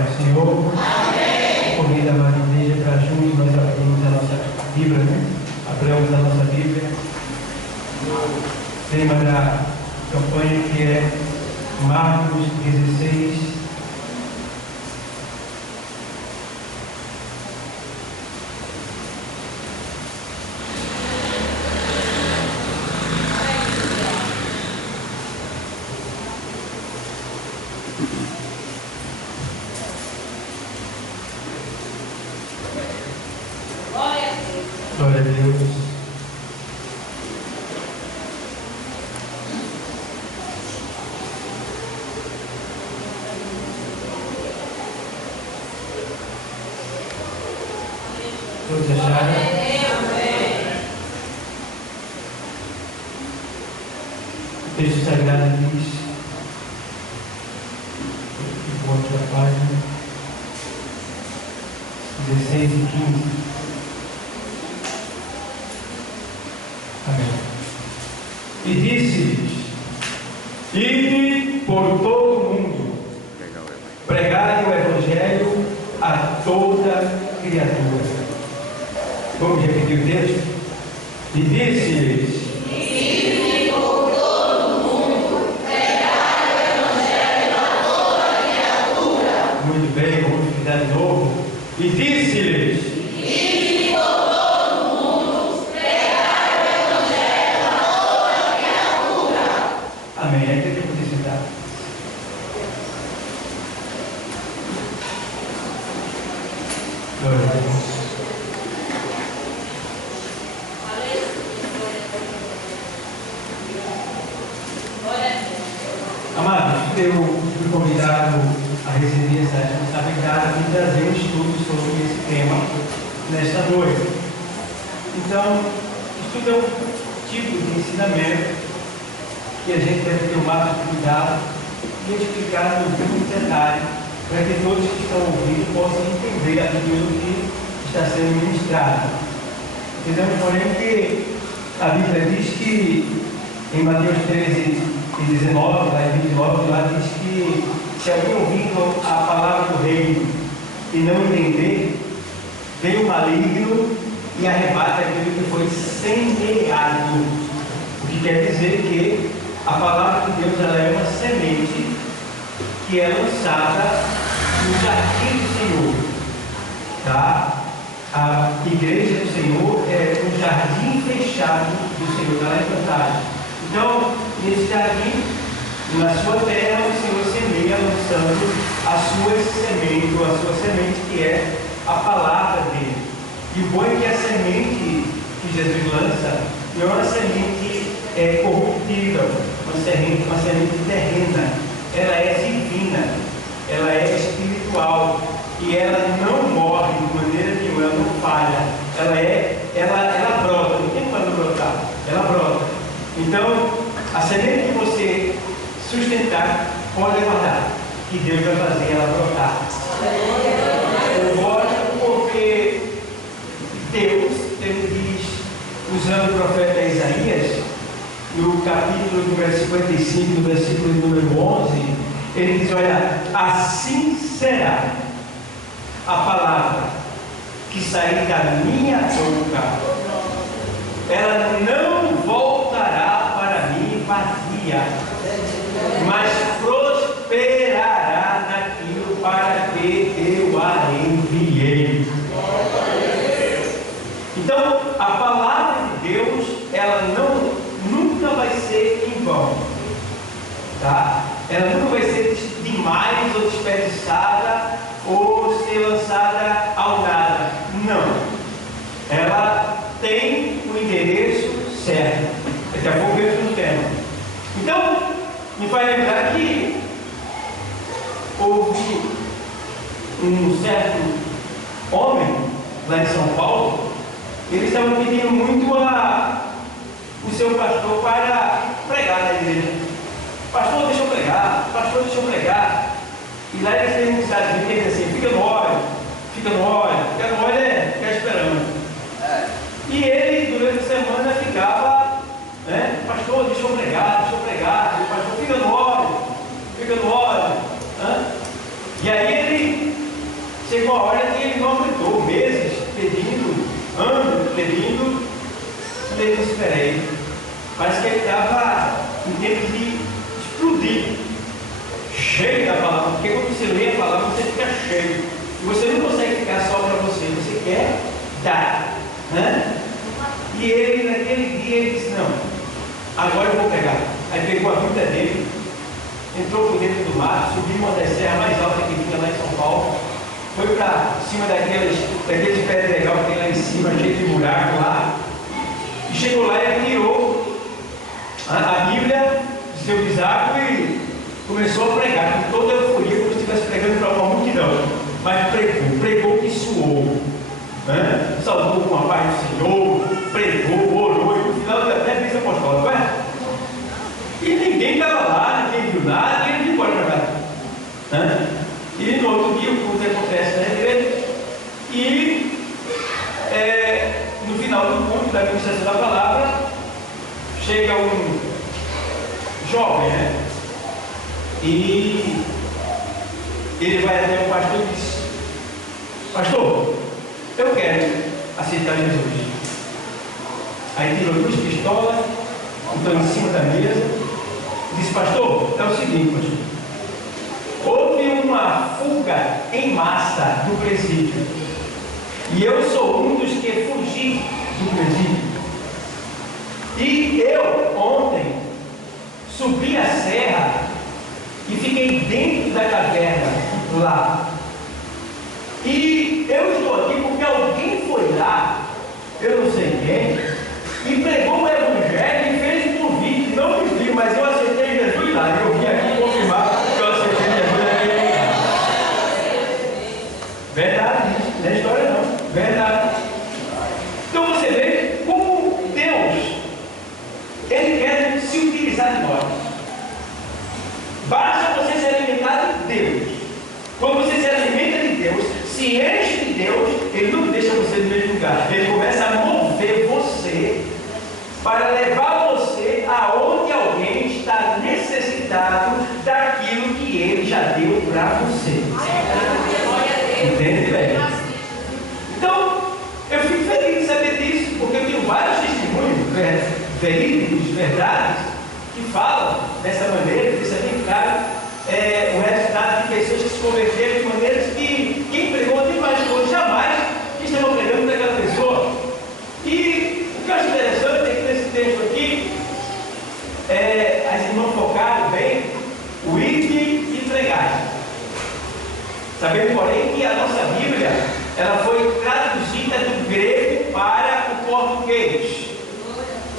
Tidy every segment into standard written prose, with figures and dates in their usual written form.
paz do Senhor. Amém. Convido a amada igreja para juntos nós abrimos a nossa Bíblia, né? Abrimos a nossa Bíblia. O tema da campanha que é Marcos 16. Glória a Deus. Todos acharam? O texto sagrado diz, que volte a página 16 e 15. E disse-lhes: ide por todo o mundo, pregai o Evangelho a toda criatura. Vamos repetir o texto? E disse-lhes: ide por todo o mundo, pregai o Evangelho a toda criatura. Muito bem, vamos repetir de novo. E disse-lhes: amém. É que poder sentar. Glória a Deus. Amados, eu fui convidado a receber essa responsabilidade de trazer um estudo sobre esse tema nesta noite. Então, estudo é um tipo de ensinamento que a gente deve ter o máximo cuidado e explicar no mínimo detalhe, para que todos que estão ouvindo possam entender aquilo que está sendo ministrado. Entendemos, porém, que a Bíblia diz que, em Mateus 13 e 19, lá em 29, lá diz que se alguém ouvir a palavra do reino e não entender, vem o maligno e arrebata aquilo que foi semeado. O que quer dizer que a palavra de Deus ela é uma semente que é lançada no jardim do Senhor. Tá? A igreja do Senhor é um jardim fechado do Senhor, ela é plantada. Então, nesse jardim, na sua terra, o Senhor semeia lançando a sua semente que é a palavra dele. E o bom é que a semente que Jesus lança não é uma semente corruptível, uma semente terrena, ela é divina, ela é espiritual e ela não morre de maneira nenhuma, ela não falha, ela brota, não tem como brotar, ela brota. Então, a semente que você sustentar, pode guardar, que Deus vai fazer ela brotar. Eu gosto porque Deus, ele diz, usando o profeta Isaías, no capítulo número 55, no versículo número 11, ele diz, olha, assim será a palavra que sair da minha boca, ela não voltará para mim vazia, mas prosperará naquilo para que eu a enviei. Então, a palavra de Deus, ela nunca vai ser em vão, tá? Ela nunca vai ser demais ou desperdiçada ou ser lançada ao nada. Não. Ela tem o endereço certo. Daqui a pouco eu no tema. Então, me faz lembrar que houve um certo homem lá em São Paulo. Eles estavam pedindo muito o seu pastor para pregar na igreja. Pastor, deixa eu pregar. Pastor, deixa eu pregar. E lá eles têm um mensagem que diz assim: fica no óleo, fica no óleo é ficar esperando. E ele, durante a semana, ficava, né? Pastor, deixa eu pregar. E o pastor, fica no óleo. E aí ele chegou a hora que ele não aguentou, meses pedindo, anos pedindo, e ele disse: espera aí, parece que ele estava em tempo de explodir, cheio da palavra, porque quando você lê a palavra, você fica cheio, e você não consegue ficar só para você, você quer dar, né? E ele, naquele dia, ele disse: não, agora eu vou pegar. Aí pegou a Bíblia dele, entrou por dentro do mar, subiu uma das serras mais altas que tinha lá em São Paulo, foi para cima daqueles pedregais que tem lá em cima, cheio de buraco lá, e chegou lá e tirou a Bíblia do seu bisaco e começou a pregar, com toda a euforia, como se estivesse pregando para uma multidão. Mas pregou que suou, né? Saudou com a paz do Senhor, pregou, orou, e no final até fez apostólico, não é? E ninguém estava lá, ninguém viu nada, e ele foi embora para casa, né? E no outro dia o culto acontece na igreja, e no final do culto, da ministração da palavra, chega um jovem, né? E ele vai até o pastor e diz: pastor, eu quero aceitar Jesus. Aí tirou 2 pistolas, botou em cima da mesa, e disse: pastor, é o seguinte, pastor, houve uma fuga em massa do presídio, e eu sou um dos que fugi do presídio. E eu ontem subi a serra e fiquei dentro da caverna lá. E eu estou aqui porque alguém foi lá, eu não sei quem, e pregou o evangelho e fez um convite. Não me viu, mas eu aceitei Jesus lá. Eu vim aqui confirmar que eu aceitei Jesus naquele lugar. Verdade, não é história não, verdade. Então você vê como Deus, Ele quer se utilizar de nós. Basta você se alimentar de Deus. Quando você se alimenta de Deus, se enche de Deus, Ele não deixa você no mesmo lugar. Ele começa a mover você para levar você aonde alguém está necessitado daquilo que Ele já deu para você. Entende bem? Então, eu fico feliz de saber disso, porque eu tenho vários testemunhos verídicos, verdades, que falam dessa maneira, que isso é bem claro, o resultado de pessoas que se converteram de maneiras que quem pregou nem imaginou jamais que estavam pregando daquela pessoa. E o que eu acho interessante é que nesse texto aqui, as irmãs focaram bem o ide e pregai. Sabendo, porém, que a nossa Bíblia ela foi traduzida do grego para o português.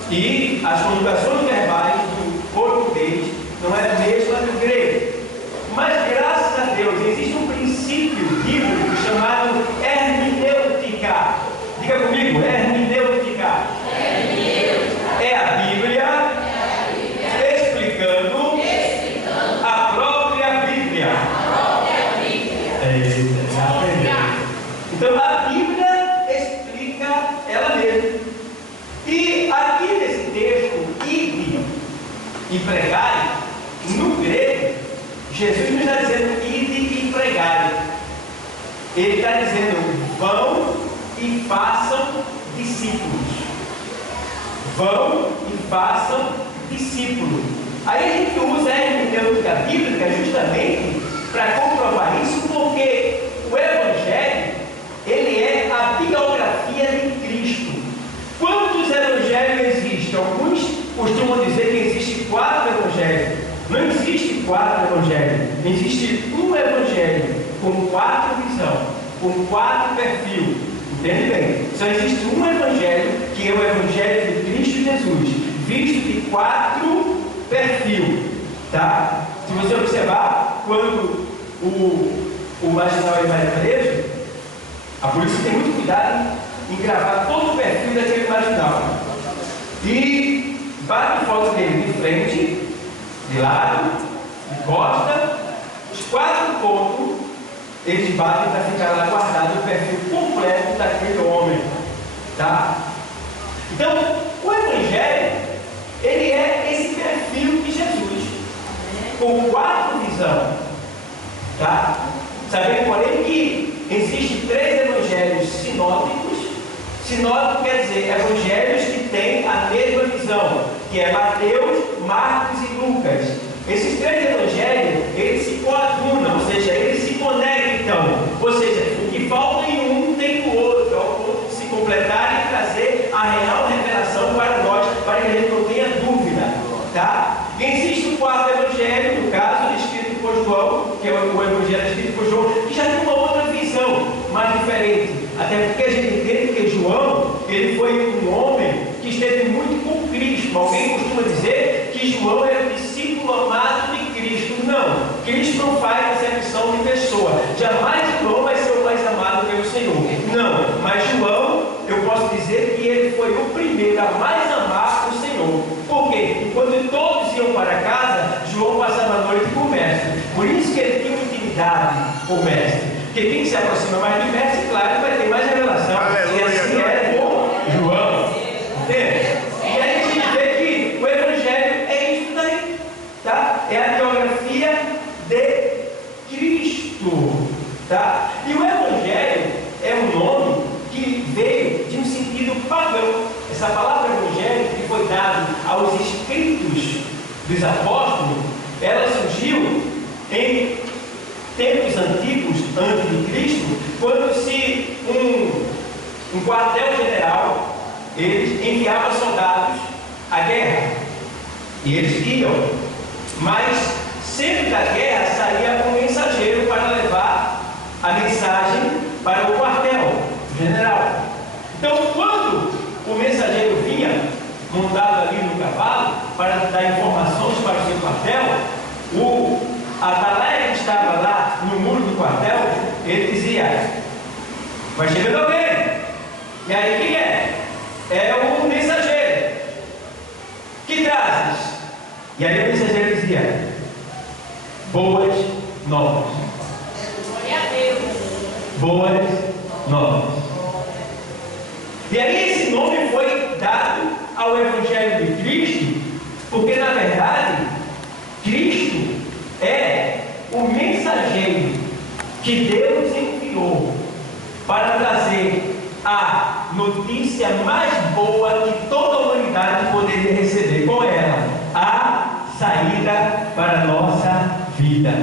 E as conjugações verbais do português não é a mesma do grego. Mas, graças a Deus, existe um princípio bíblico chamado hermenêutica. Diga comigo, hermenêutica. É a Bíblia explicando a própria Bíblia. Então, a Bíblia explica ela mesma. E aqui nesse texto, ide e pregai, no grego, Jesus não está dizendo ide e pregai. Ele está dizendo: vão e façam discípulos. Vão e façam discípulos. Aí a gente usa a hermenêutica bíblica justamente para comprovar isso, porque o Evangelho, ele é a biografia de Cristo. Quantos evangelhos existem? Alguns costumam dizer que existem 4 evangelhos. Não existe 4 evangelhos. Existe um evangelho com 4 visões, com 4 perfis. Entende bem? Só existe um evangelho, que é o evangelho de Cristo Jesus, visto de 4 perfis. Tá? Se você observar, quando o marginal vai preso, a polícia tem muito cuidado em gravar todo o perfil daquele marginal. E bate foto dele de frente, de lado, de costa, os 4 pontos, eles batem para ficar lá guardado o perfil completo daquele homem. Tá? Então, o Evangelho, ele é esse perfil de Jesus, com 4 visões. Tá? Sabendo, porém, que existem 3 evangelhos sinóticos. Sinótico quer dizer evangelhos que têm a mesma visão, que é Mateus, Marcos e Lucas. Esses 3 evangelhos, eles se coadunam, ou seja, eles se conectam. Ou seja, o que falta em um tem no outro, ao ponto de se completar e trazer a real revelação para nós, para que a gente não tenha dúvida. Tá? E existe um 4º evangelho, no caso, escrito por João, que é o evangelho escrito por João, que já tem uma outra visão, mais diferente. Até porque a gente entende que João, ele foi um homem que esteve muito com Cristo. Alguém costuma dizer que João era o discípulo amado de Cristo. Não, Cristo não faz acepção de pessoa. Jamais João vai ser o mais amado pelo Senhor. Não, mas João, eu posso dizer que ele foi o primeiro a mais amar o Senhor. Por quê? Enquanto todos iam para casa, João passava a noite com o mestre. Por isso que ele tinha uma intimidade com o mestre. Porque quem se aproxima mais do mestre, claro, vai ter mais revelação. Aleluia, E assim era com João. Entende? E aí a gente vê que o Evangelho é isso daí. Tá? É a biografia de Cristo. Tá? E o Evangelho é um nome que veio de um sentido pagão. Essa palavra Evangelho, que foi dada aos escritos dos apóstolos, ela surgiu em tempos antigos, antes de Cristo, quando se um quartel-general, eles enviavam soldados à guerra, e eles iam, mas sempre da guerra saía um mensageiro para levar a mensagem para o quartel-general. Então, quando o mensageiro vinha, montado ali no cavalo, para dar informações para o seu quartel, a atalaia que estava lá no muro do quartel, ele dizia: vai chegando alguém. E aí quem é? É o mensageiro. Que trazes? E aí o mensageiro dizia: boas novas. Glória a Deus. Boas novas. E aí esse nome foi dado ao Evangelho de Cristo, porque na verdade Cristo é o mensageiro que Deus enviou para trazer a notícia mais boa que toda a humanidade poderia receber. Qual é ela? A saída para a nossa vida.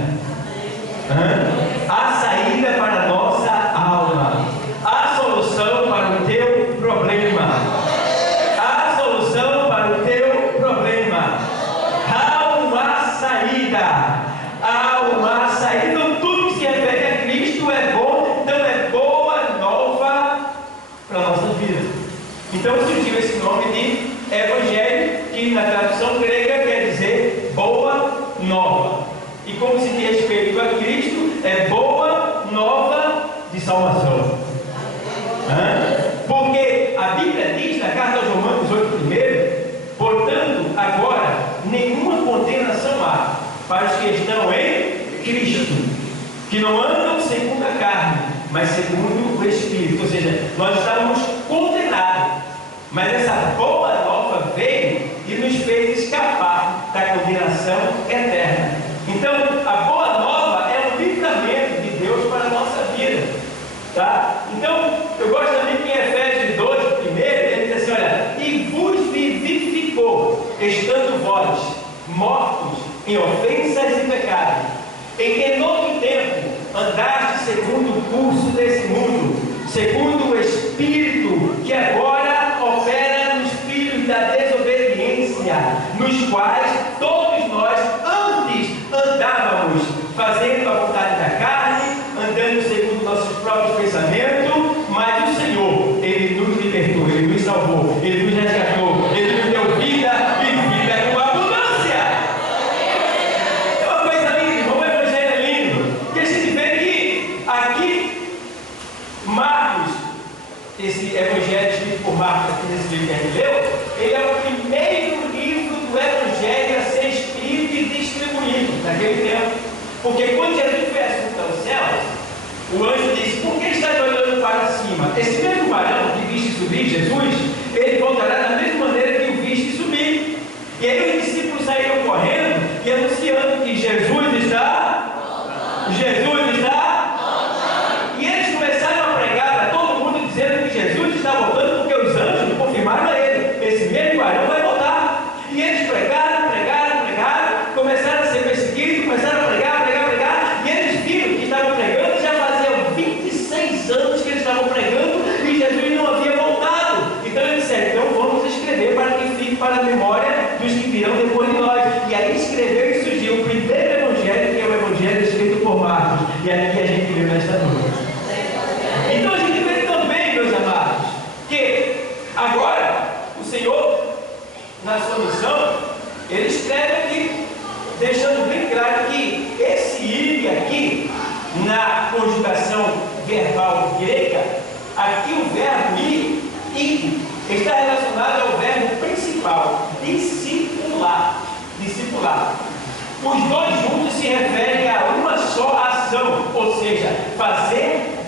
A saída para a nossa alma. A solução para o teu problema. A solução para o teu problema. Há uma saída. Há uma saída. Então tudo que se refere a Cristo é bom. Então é boa nova para a nossa vida. Então surgiu esse nome de Evangelho, que na tradução grega quer dizer boa nova. E como se diz respeito a Cristo, é boa nova de salvação. Porque a Bíblia diz na carta aos Romanos 8:1, portanto, agora nenhuma condenação há para os que estão em Cristo, que não andam segundo a carne, mas segundo o Espírito. Ou seja, nós estávamos condenados, mas essa boa nova veio e nos fez escapar da condenação eterna. Então, a boa nova é um livramento de Deus para a nossa vida. Tá? Então, eu gosto também que em Efésios 2, primeiro, ele diz assim: olha, e vos vivificou, estando vós mortos em ofensas e pecados, em que no outro tempo andaste segundo o curso desse mundo, segundo o Espírito que agora opera nos filhos da desobediência, nos quais todos nós antes andávamos, fazendo a vontade da carne, andando segundo nossos próprios pensamentos, mas o Senhor, Ele nos libertou, Ele nos salvou, Ele nos resgatou, Ele nos deu vida e vida com abundância. É uma coisa linda, irmão, o Evangelho é lindo, porque a gente vê que aqui Marcos, esse Evangelho escrito por Marcos aqui nesse livro que a gente leu, ele é o primeiro livro do Evangelho a ser escrito e distribuído naquele tempo. Porque quando Jesus foi assunto aos céus, o anjo disse: por que estás olhando para cima? Esse mesmo varão que viste subir, Jesus, ele voltará da mesma maneira que o viste subir. E aí os discípulos saíram correndo e anunciando que Jesus está. Jesus está. E eles começaram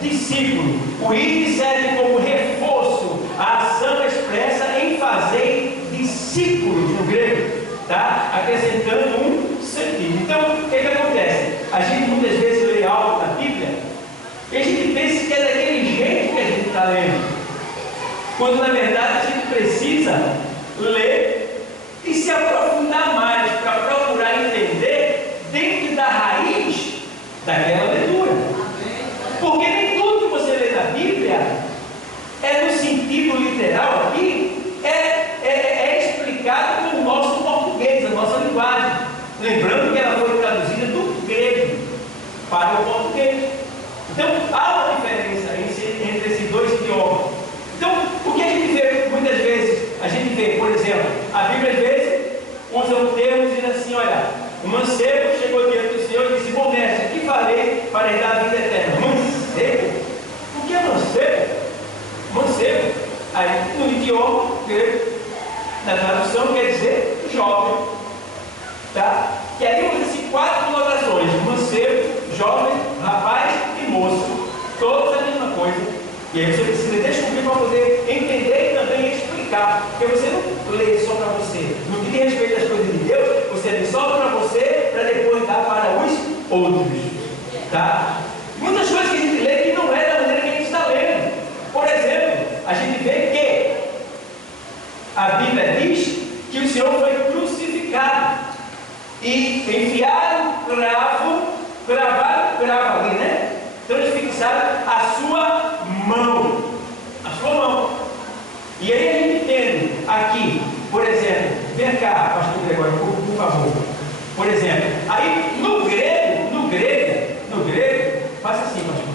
discípulo. O ide serve como reforço à ação expressa em fazer discípulos no grego, tá? Acrescentando um sentido. Então, o que acontece? A gente muitas vezes lê algo na Bíblia e a gente pensa que é daquele jeito que a gente está lendo, quando na verdade a gente precisa ler e se aprofundar mais para procurar entender dentro da raiz daquela leitura. Porque nem tudo que você lê na Bíblia é no sentido literal aqui, é explicado com o nosso português, a nossa linguagem. Lembrando que ela foi traduzida do grego para o português. Então há uma diferença entre esses dois idiomas. Então, o que a gente vê muitas vezes? A gente vê, por exemplo, a Bíblia às vezes usa um termo dizendo assim: olha, o mancebo chegou diante do Senhor e disse: bom mestre, que farei para herdar a vida eterna? Mancebo? O que é mancebo? Mancebo, aí no idioma grego, na tradução quer dizer jovem, tá? E aí usa-se 4 conotações: mancebo, jovem, rapaz e moço, todos a mesma coisa. E aí você precisa descobrir para poder entender e também explicar, porque você não lê só para você. No que diz respeito às coisas de Deus, você lê só para você, para depois dar para os outros, tá? Muitas coisas que a gente lê que não é da maneira que a gente está lendo. Por exemplo, a gente vê que a Bíblia diz que o Senhor foi crucificado e enfiaram cravo ali, né? Então eles fixaram a sua mão. E aí a gente entende aqui, por exemplo, vem cá, pastor Gregório, por favor. Por exemplo, aí no grego, faça assim, pastor.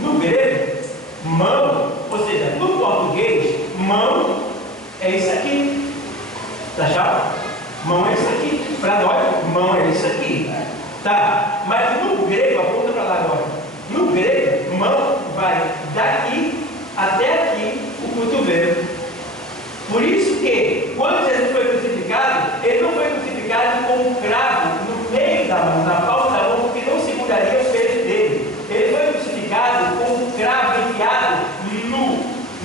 No grego, mão, ou seja, no português, mão é isso aqui. Tá achado? Mão é isso aqui. Para nós, mão é isso aqui. Tá? Mas no grego, aponta para lá agora. No grego, mão vai daqui até aqui o cotovelo. Por isso que, quando Jesus foi crucificado, ele não foi crucificado com um cravo no meio da mão, na palma da mão, porque não seguraria os peitos dele. Ele foi crucificado com um cravo enfiado no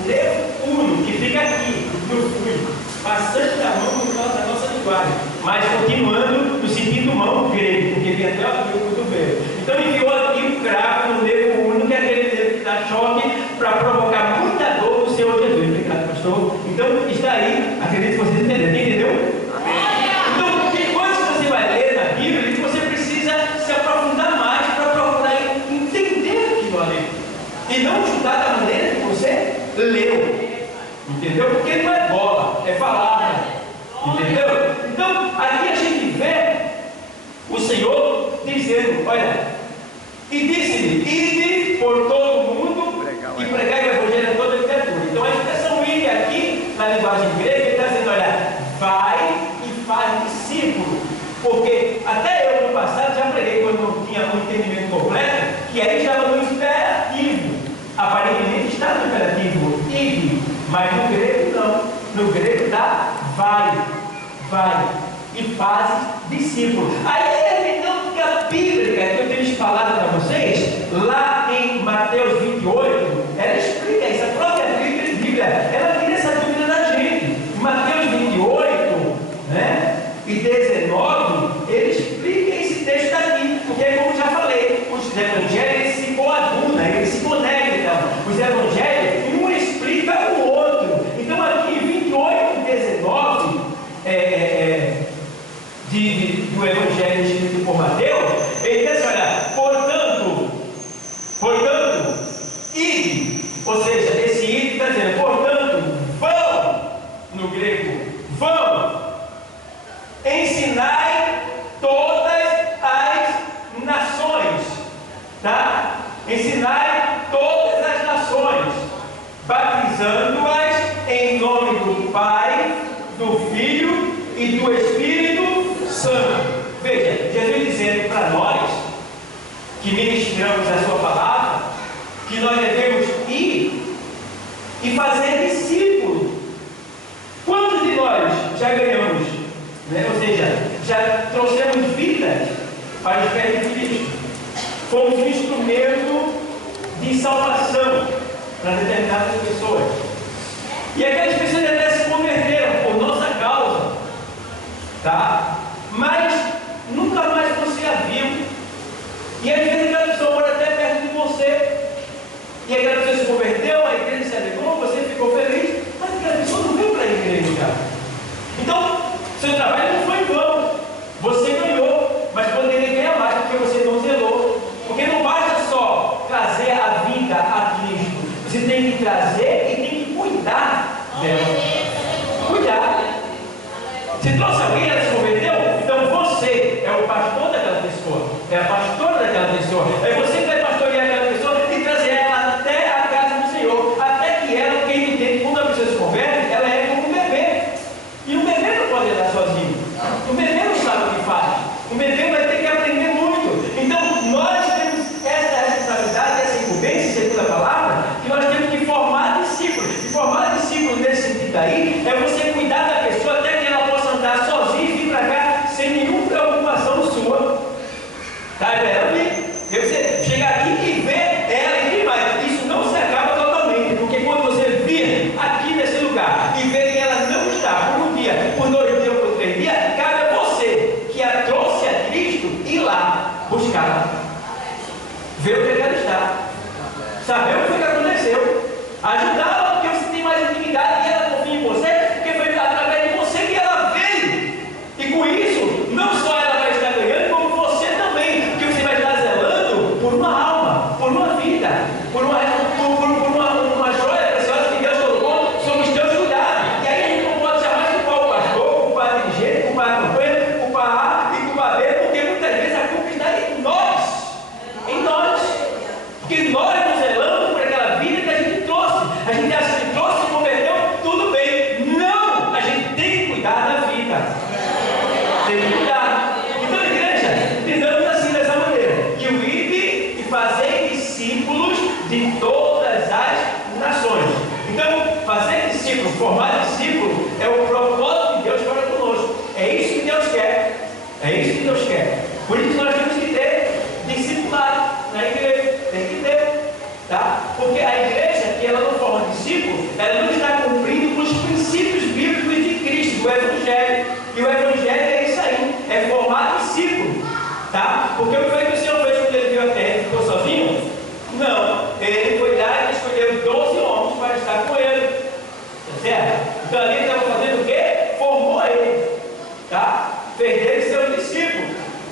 nervo uno, que fica aqui, no punho, bastante da mão da nossa linguagem, mas continuando no sentido mão grego, porque vem até o cotovelo. Então enfiou aqui um cravo no nervo uno, que é aquele nervo que dá choque para provocar muita dor no Senhor Jesus. Obrigado, pastor. Então está aí, acredito que vocês entenderam. Entendeu? Então, tem coisas que você vai ler na Bíblia que você precisa se aprofundar mais para procurar entender aquilo ali. E não estudar da maneira que você leu. Entendeu? Porque não é bola, é palavra. Entendeu? Então, aqui a gente vê o Senhor dizendo: olha, e disse-lhe: ide por todo o mundo e pregai o evangelho a toda a criatura. Então a expressão ide aqui, na linguagem grega, ele está dizendo: olha, vai e faz discípulo. Porque até eu no passado já preguei, quando não tinha um entendimento completo, que aí estava no imperativo. Aparentemente está no imperativo, ide, mas no grego não. No grego está vai e faz discípulo. Aí a dinâmica bíblica que eu tenho falado para vocês, lá em Mateus 28, ela explica isso. A própria Bíblia, ela tira essa dúvida da gente. Mateus 28, né, e 19, ele explica esse texto daqui, porque como já falei, os evangelhos eles se coadunam, eles se conectam. Os evangelhos, um explica o outro. Então aqui em 28 e 19, do Evangelho escrito por Mateus, ele diz: olha, portanto, ide, ou seja, esse ide está dizendo, portanto, vão, no grego, vão, ensinai todas as nações, tá? Ensinai todas as nações, batizando-as em nome do Pai, do Filho e do Espírito Santo. Veja, Jesus dizendo para nós que ministramos a sua palavra, que nós devemos ir e fazer discípulos. Quantos de nós já ganhamos, né? Ou seja, já trouxemos vidas para os pés de Cristo? Fomos um instrumento de salvação para determinadas pessoas. E aquelas pessoas até se converteram por nossa causa, tá? Mas nunca mais você a viu. E às vezes aquela pessoa mora até perto de você. E aquela pessoa se converteu, a igreja se alegrou, você ficou feliz, mas aquela pessoa não veio para a igreja. Então, seu trabalho não foi em vão. Você ganhou, mas poderia ganhar mais porque você não zelou. Porque não basta só trazer a vida a Cristo. Você tem que trazer e tem que cuidar dela. Cuidar. Você trouxe alguém, ela se converteu? Então você é o pastor daquela pessoa. É a pastora daquela pessoa. É você que vai pastorear aquela pessoa e trazer ela até a casa do Senhor. Até que ela, porque ele entende que quando a pessoa se converte, ela é como um bebê. E um bebê não pode andar sozinho. O bebê não sabe o que faz. O bebê vai ter que aprender muito. Então, nós temos essa responsabilidade, essa incumbência, segundo a palavra, que nós temos que formar discípulos. E formar discípulos nesse sentido aí é você cuidar da pessoa até que ela possa andar sozinha e vir para cá sem nenhuma preocupação sua. Está vendo? E você chegar aqui e ver ela e vir mais. Isso não se acaba totalmente, porque quando você vir aqui nesse lugar e ver que ela não está por um dia, por 2 dias ou por 3 dias, cabe a você que a trouxe a Cristo ir lá buscar, ver o que ela está, saber o que aconteceu, ajudá-la, porque você tem mais intimidade e ela confia em você, porque foi através de você que ela veio. E com isso, não só ela vai estar ganhando, como você também, porque você vai estar zelando por uma alma, por uma vida, por uma joia preciosa que Deus colocou sobre os teus cuidados. E aí a gente não pode jamais culpar o pastor, culpar a dirigente, culpar a campanha, culpar A e culpar B, porque muitas vezes a culpa está em nós. Em nós. Porque nós não zelamos por aquela vida que a gente trouxe. A gente acha que trouxe, se converteu, tudo bem. Não! A gente tem que cuidar da vida. Tem que cuidar. Então, igreja, entendamos assim dessa maneira: que o ide e fazer discípulos de todas as nações. Então, fazer discípulo, formar discípulo, é o propósito de Deus para conosco. É isso que Deus quer. É isso que Deus quer. Por isso nós temos que ter discipulado na igreja. Tem que ter. Tá? Porque a igreja, que ela não forma discípulo, ela não está cumprindo os princípios bíblicos de Cristo, do Evangelho. E o Evangelho é isso aí, é formar discípulo. Tá? Porque o que foi que o Senhor fez quando ele veio à terra e ficou sozinho? Não, ele foi lá e escolheu 12 homens para estar com ele. Tá certo? Então ali ele estava fazendo o quê? Formou ele. Tá? Fez dele seu discípulo.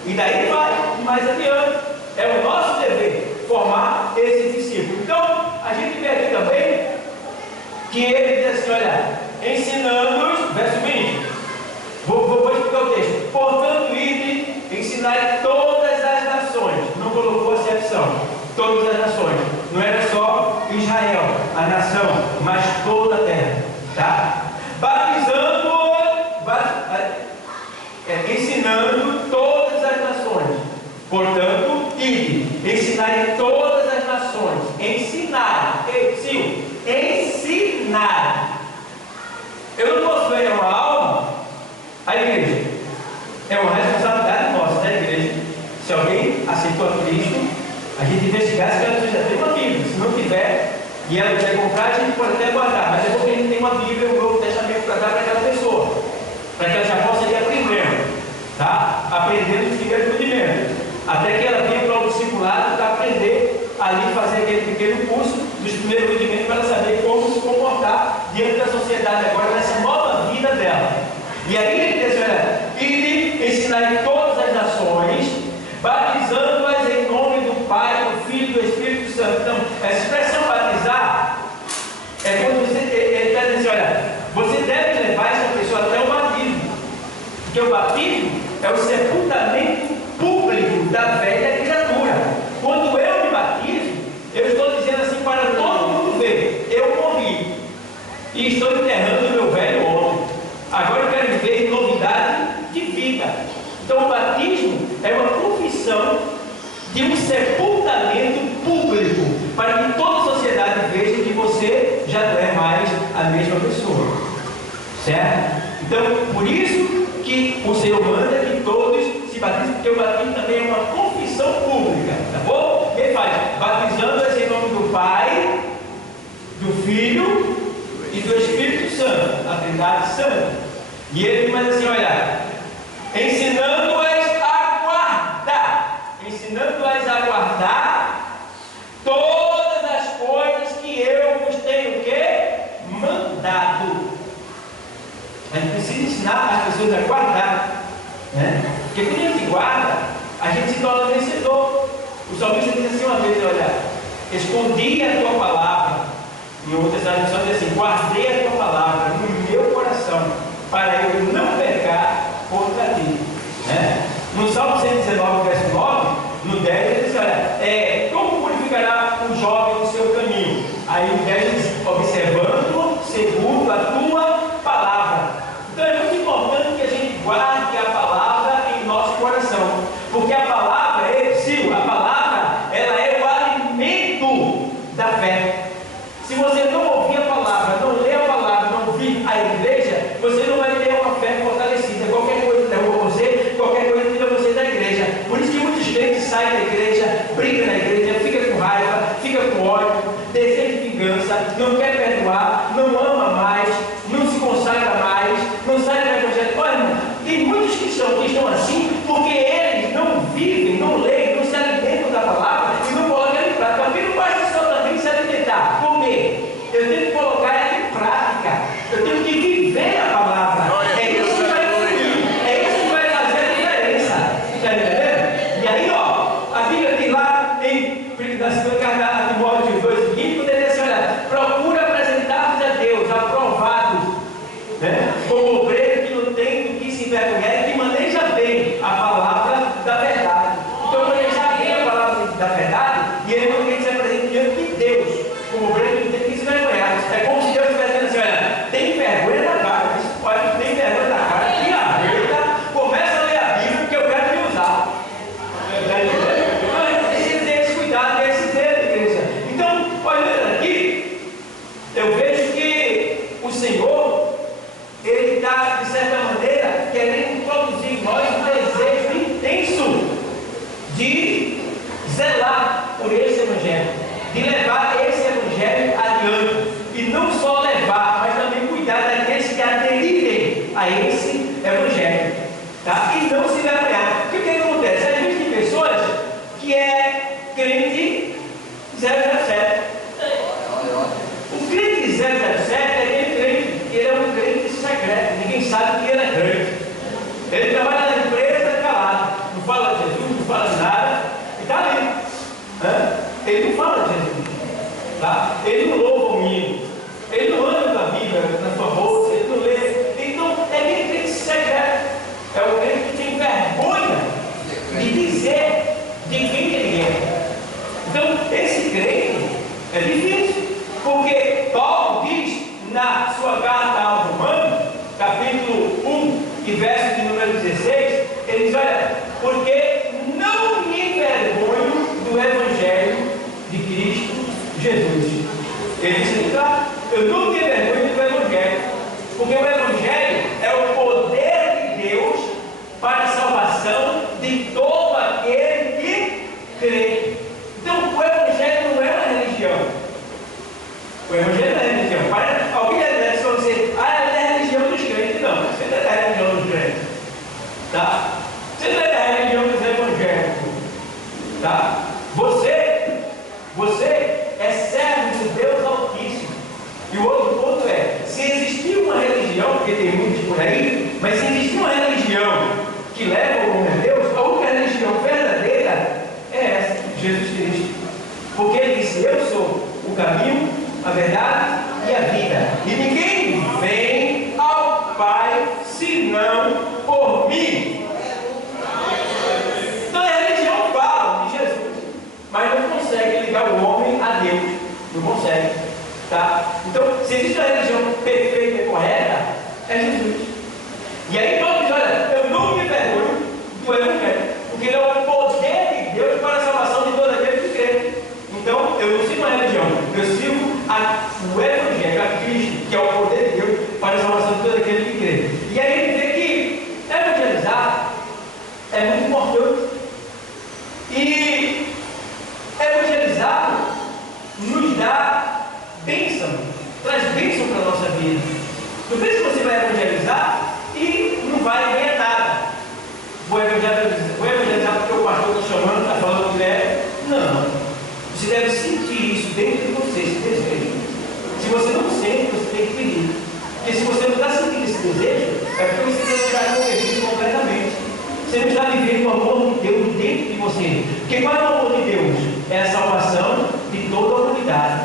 E daí vai mais adiante. É o nosso dever formar esse discípulo. Então, a gente vê aqui também que ele diz assim: olha, ensinando-os, verso 20. Vou explicar o texto. Portanto, ide, ensinai todas as nações. Não colocou acepção. Todas as nações. Não era só Israel, a nação, mas toda a terra. Tá? Batizando, ensinando todas as nações. Portanto, ide, ensinai todas as nações. Ensinar. Ensinar. Eu não posso ganhar uma alma. A igreja é uma responsabilidade nossa da igreja. Se alguém aceitou a Cristo, a gente investigar se ela já tem uma Bíblia. Se não tiver e ela quiser comprar, a gente pode até guardar. Mas é porque a gente tem uma Bíblia, um Novo Testamento para dar para aquela pessoa, para que ela já possa ir aprendendo, tá? Aprendendo os primeiros rudimentos, até que ela venha para o discipulado para aprender ali, fazer aquele pequeno curso dos primeiros rudimentos para ela saber como se comportar diante da sociedade agora, nessa nova vida dela. E aí ele diz: olha, ide, ensinai todas as nações, batizando-as em nome do Pai, do Filho e do Espírito Santo. Então, essa expressão batizar é quando ele está dizendo assim: olha, você deve levar essa pessoa até o batismo, porque o batismo é o sepultamento público da velha criatura. Quando eu me batizo, eu estou dizendo assim para todo mundo ver: eu morri e estou enterrando o meu velho homem. Agora eu quero viver em novidade de vida. Então o batismo é uma confissão de um sepultamento público, para que toda a sociedade veja que você já não é mais a mesma pessoa. Certo? Então, por isso que o Senhor manda que todos se batizem, porque o batismo também é uma confissão pública, tá bom? Ele faz, batizando-as em nome do santidade santa. E ele diz assim, olha, ensinando-as a guardar todas as coisas que eu vos tenho o quê? Mandado. A gente precisa ensinar as pessoas a guardar, né? Porque quando a gente guarda, a gente se torna vencedor. O salmista diz assim uma vez, olha, escondi a tua palavra, em outras traduções diz assim, guardei a tua palavra no meu coração, para eu não pecar contra ti, né? No Salmo 119, verso 9, no 10 ele diz, olha, como purificará o jovem o seu caminho? Aí o 10 diz, observando segundo a tua palavra. Então é muito importante que a gente guarde a palavra em nosso coração, porque a palavra ela é o alimento da fé. Se você não ouvir a palavra, não ler a palavra, não vir à igreja, você não vai ter uma fé fortalecida. Qualquer coisa derruba você, qualquer coisa tira você da igreja. Por isso que muitos crentes saem da igreja, brigam na igreja, fica com raiva, fica com ódio, deseja vingança, não quer perdoar, não ama mais, não se consagra mais, não sai do evangelho. Olha, irmão, tem muitos cristãos que estão assim porque eles não vivem, não leem, não se alimentam da palavra e não colocam ela em prática. Porque não basta só também se alimentar, comer. Eu tenho que colocar ela em prática. Eu tenho que viver a palavra. É isso que vai fluir. É isso que vai fazer a diferença. Está entendendo? E aí, ó, a Bíblia tem lá na segunda carta a Timóteo 2:15, quando ele diz assim, olha, procura apresentar-vos a Deus, aprovados, né? Como obreiro que não tem do que se envergonhar e que maneja bem a palavra da verdade. Então, manejar bem a palavra da verdade, e ele não tem que se apresentar diante de Deus, como obreiro que não tem do que se envergonhar. É como se Deus estivesse dizendo assim, olha, tem vergonha na cara, olha, tem vergonha na cara, tira a breita, começa a ler a Bíblia, porque eu quero me usar. Então, a gente precisa ter esse cuidado, ter esse dedo, igreja. Então, olhando aqui, eu vejo que o Senhor, Ele está, de certa maneira, querendo introduzir em nós um desejo intenso de zelar por esse Evangelho, de levar esse Evangelho adiante, e não só levar, mas também cuidar daqueles que aderirem a esse Evangelho, tá? E não se envergonhar. Porque o que acontece? Às vezes tem pessoas que é crente 007. O crente 007 é aquele crente, ele é um crente secreto, ninguém sabe que ele é crente. Ele trabalha na empresa calado, não fala de Jesus, não fala de nada, e está ali. Ele não fala de Jesus, tá? Ele não louva o hino, ele não anda com a Bíblia na sua bolsa, ele não lê. Então, é aquele crente secreto, é o crente que tem vergonha de dizer de quem ele é. Então, esse crente é difícil, porque Paulo diz na sua carta aos Romanos, capítulo 1 e verso de número 16, ele diz, olha, porque não me envergonho do Evangelho de Cristo Jesus. Ele disse, claro, eu não me envergonho do Evangelho, porque o Evangelho é o poder de Deus para a salvação de todo aquele que crê. Então, o Evangelho não é uma religião. O Evangelho não é religião. Alguém deve dizer você, é a religião dos crentes. Não, você não é da religião dos crentes. Tá? Você não é da religião dos evangélicos. Tá? Você é servo de Deus Altíssimo. E o outro ponto é, se existir uma religião, porque tem muitos por aí, mas se existir uma religião que leva o nome a Deus, a única religião verdadeira é essa, Jesus Cristo. Porque ele disse, eu sou o caminho, a verdade e a vida. E ninguém vem ao Pai senão por mim. Então a religião fala de Jesus, mas não consegue ligar o homem a Deus. Não consegue. Tá? Então, se existe uma religião perfeita e correta, é Jesus. E aí Paulo diz, olha, eu não me envergonho do Evangelho, porque ele é o poder de Deus para a salvação de todo aquele que crê. Então, eu não sigo uma religião, eu sigo o Evangelho, a Cristo, que é o poder de Deus para a salvação de todo aquele que crê. E aí ele vê que evangelizar é muito importante. E evangelizar nos dá bênção, traz bênção para a nossa vida. Não pense que você vai evangelizar e não vai ganhar nada. Vou evangelizar porque o pastor está chamando, está falando que deve. Não. Você deve sentir isso dentro de você, esse desejo. Se você não sente, você tem que pedir. Porque se você não está sentindo esse desejo, é porque você não está convertido completamente. Você não está vivendo o amor de Deus dentro de você. Porque qual é o amor de Deus? É a salvação de toda a humanidade.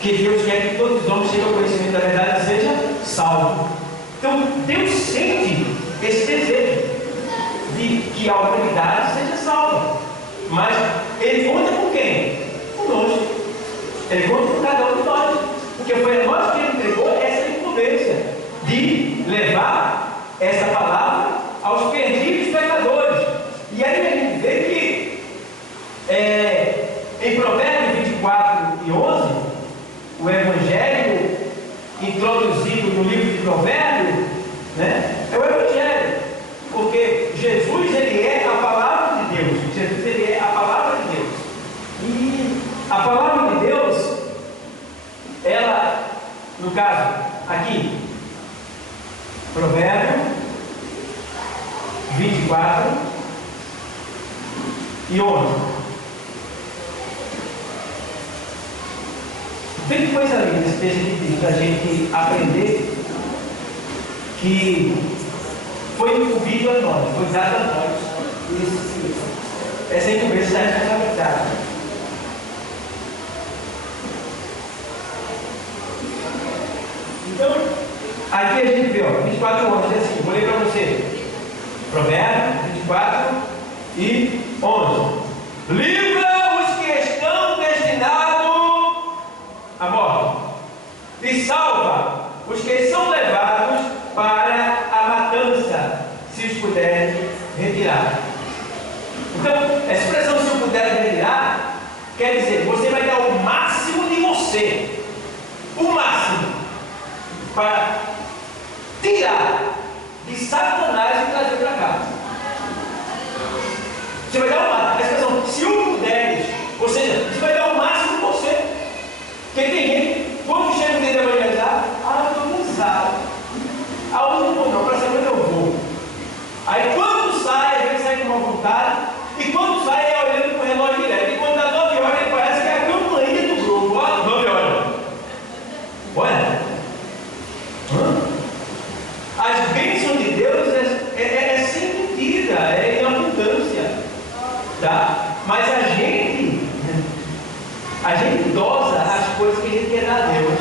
Que Deus quer que todos os homens tenham o conhecimento da verdade e sejam salvos. Então, Deus sente esse desejo de que a humanidade seja salva. Mas Ele conta com quem? Conosco. Ele conta com cada um de nós. Porque foi a nós que Ele entregou essa incumbência de levar essa palavra aos perdidos pecadores. E aí a gente vê que em Provérbios 24 e 11, o Evangelho introduzido no livro de Provérbios, né, é o Evangelho. Porque Jesus, Ele é a palavra de Deus. Jesus, Ele é a palavra de Deus. E a palavra de Deus, ela, no caso, aqui, Provérbio 24 e 11. Tem que coisa linda esse texto aqui para a gente aprender que foi incumbido a nós, foi dado a nós essa incumbência da responsabilidade. Então, aqui a gente vê, 24 e 11, diz assim, vou ler para você. Provérbio 24 e 11. Livra os que estão destinados à morte e salva os que são levados para a matança, se os puderem retirar. Então, a expressão se os puderem retirar quer dizer, você vai dar o máximo de você, o máximo, para tirar de Satanás e trazer para cá. Você vai dar o máximo. A expressão, se o puderes, ou seja, você vai dar o máximo de você. Porque tem gente, quando chega o dia de evangelizar, eu estou cansado. Aonde eu vou não, para saber onde eu vou. Aí quando sai, às vezes sai com uma vontade, e quando sai é olhando para o relógio direto. E quando dá 9 horas, ele parece que é a campainha do grupo. Olha, 9 horas. Olha. As bênçãos de Deus é sem medida, é em abundância, tá? Mas a gente dosa as coisas que a gente quer dar a Deus,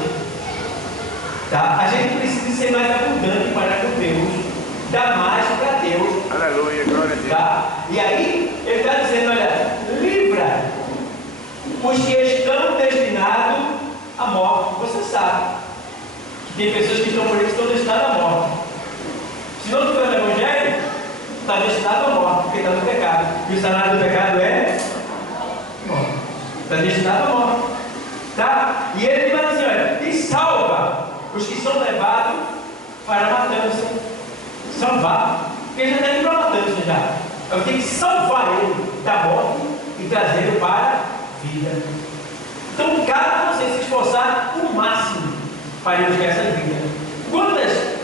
tá? A gente precisa ser mais abundante para com Deus, dar mais para Deus. Aleluia, glória a Deus. Tá? E aí ele está dizendo, olha, livra os que estão destinados à morte. Você sabe que tem pessoas que estão por aí que estão destinadas à morte. Se não estiver no Evangelho, está destinado à morte, porque está no pecado. E o salário do pecado é morte. Está destinado à morte. Tá? E ele vai dizer, olha, e salva os que são levados para a matança. Salvar. Porque ele já está indo para a matança já. Eu tenho que salvar ele da morte e trazer ele para a vida. Então, cabe você se esforçar o máximo para ir buscar essa vida.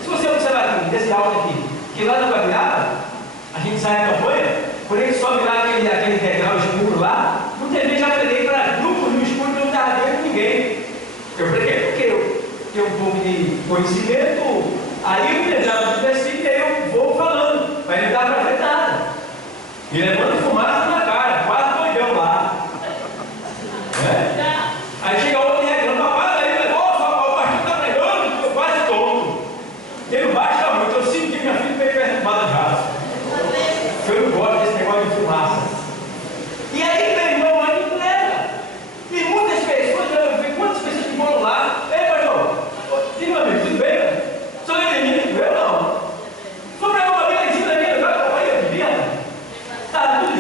Se você observar aqui, desse áudio aqui, que lá na Guabiaba, a gente sai da campanha, quando a gente sobe lá aquele degrau escuro lá, muitas vezes já preguei para grupos no escuro que não estava vendo ninguém. Eu preguei porque eu tenho um pouco de conhecimento, aí eu lembrava do versículo e eu vou falando, mas não dá para ver nada. E levando fumaça na cara, quase doidão lá. Aí chega outro reclama, papai, aí o pastor está pregando, eu estou quase tonto. Ele baixa muito, eu sinto que minha filha veio perturbada já. Eu não gosto desse negócio de fumaça. E aí, meu irmão, a gente leva. E muitas pessoas, eu vi quantas pessoas que foram lá. Ei, pastor, diga meu amigo, tudo bem? Sou eu não. Sou pregou uma Bíblia em cima da minha, vai para a Bíblia? Tá tudo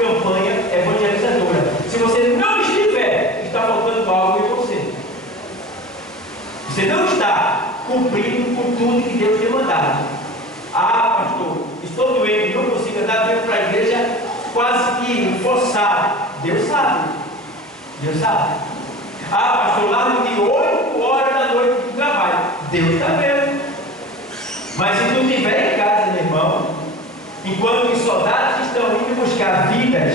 campanha evangelizadora. Se você não estiver, está faltando algo em você. Você não está cumprindo com tudo que Deus tem mandado. Ah, pastor, estou doente, não consigo andar dentro para a igreja, quase que forçado. Deus sabe. Deus sabe. Ah, pastor, lá no dia 8 horas da noite do trabalho. Deus está vendo. Mas se tu estiver em casa, meu irmão, enquanto os soldados estão indo buscar vidas,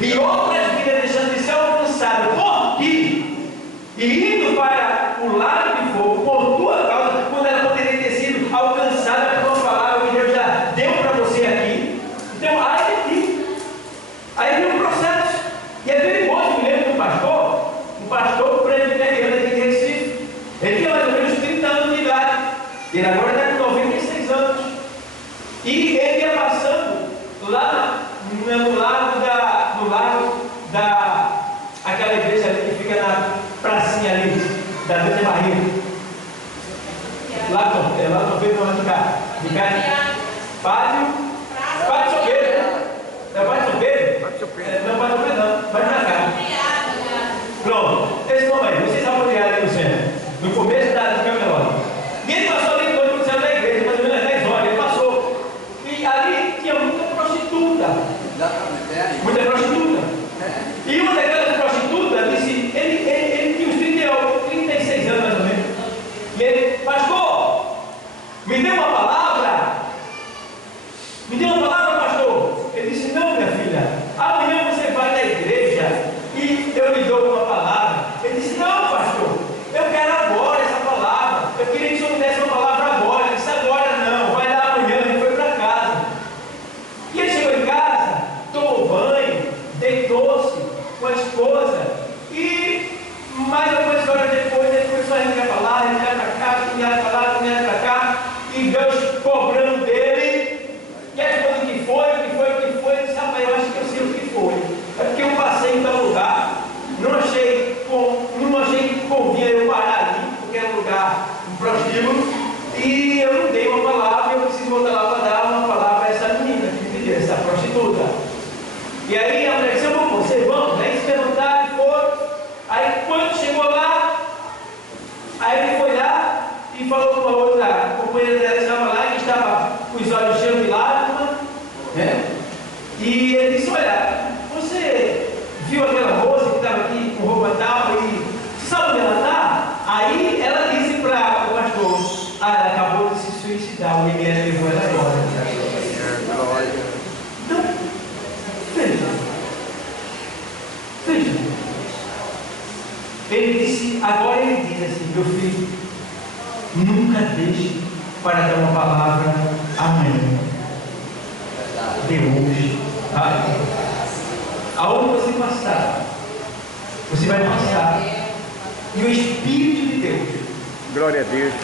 e outras vidas deixando de ser alcançadas por ti, e indo para o lago de fogo por tua causa, quando ela poderia ter sido alcançada por uma palavra que Deus já deu para você aqui. Então, ai de ti. Aí vem um processo. E é perigoso. Me lembro de um pastor presbiteriano aqui de Recife. Ele tinha mais ou menos 30 anos de idade. Ele agora está com 96 anos. E ele ia passando lá no lago aquela igreja ali que fica na pracinha ali, da Vila Barreira. Lá no Pedro, de cá. Pátio Sobeiro. Não, Pátio Sobeiro? Não, Pátio Sobeiro não. Vai pra cá. Pronto. Esse nome aí. Vocês sabem onde é ali no centro. No começo da Camelódia. E ele passou ali quando ele saiu da igreja, mais ou menos às 10 horas. Ele passou. E ali tinha muita prostituta. Muita prostituta. E uma daquelas prostitutas disse, ele tinha uns 36 anos mais ou menos. E ele, pastor, me deu uma palavra. Me deu uma palavra, pastor. Ele disse, não, minha filha, amanhã você vai na igreja e eu lhe dou uma palavra. Ele disse, não, pastor, eu quero agora essa palavra. Eu queria que o senhor me desse uma palavra agora. Ele disse, agora não, vai lá amanhã. Ele foi para casa. E ele chegou em casa, tomou banho, deitou-se com a esposa e mais algumas horas depois ele começou a ligar para lá, ligar para cá, ligar para lá, ligar para cá, e Deus cobrando dele. E a esposa, o que foi? Ele disse, rapaz, eu acho que eu sei o que foi. É porque eu passei em tal lugar, não achei que convinha eu parar ali, porque era um lugar prostíbulo, e eu não dei uma palavra, e eu preciso voltar lá para dar uma palavra a essa menina que me pediu, essa prostituta. E aí a mulher disse, vocês vão, né? Se perguntar e foram. Aí quando chegou lá, aí ele foi lá e falou com uma outra companheira dela que estava lá, que estava com os olhos cheios de lágrimas, né? E ele disse, olha, você viu aquela moça que estava aqui com roupa tal, e você sabe onde ela está? Aí ela disse para o pastor, ela acabou de se suicidar, o Miguel levou ela agora. Então, veja. Ele disse, agora ele diz assim, meu filho, nunca deixe para dar uma palavra amanhã. De hoje. Aonde você passar, você vai passar. E o Espírito de Deus, glória a Deus,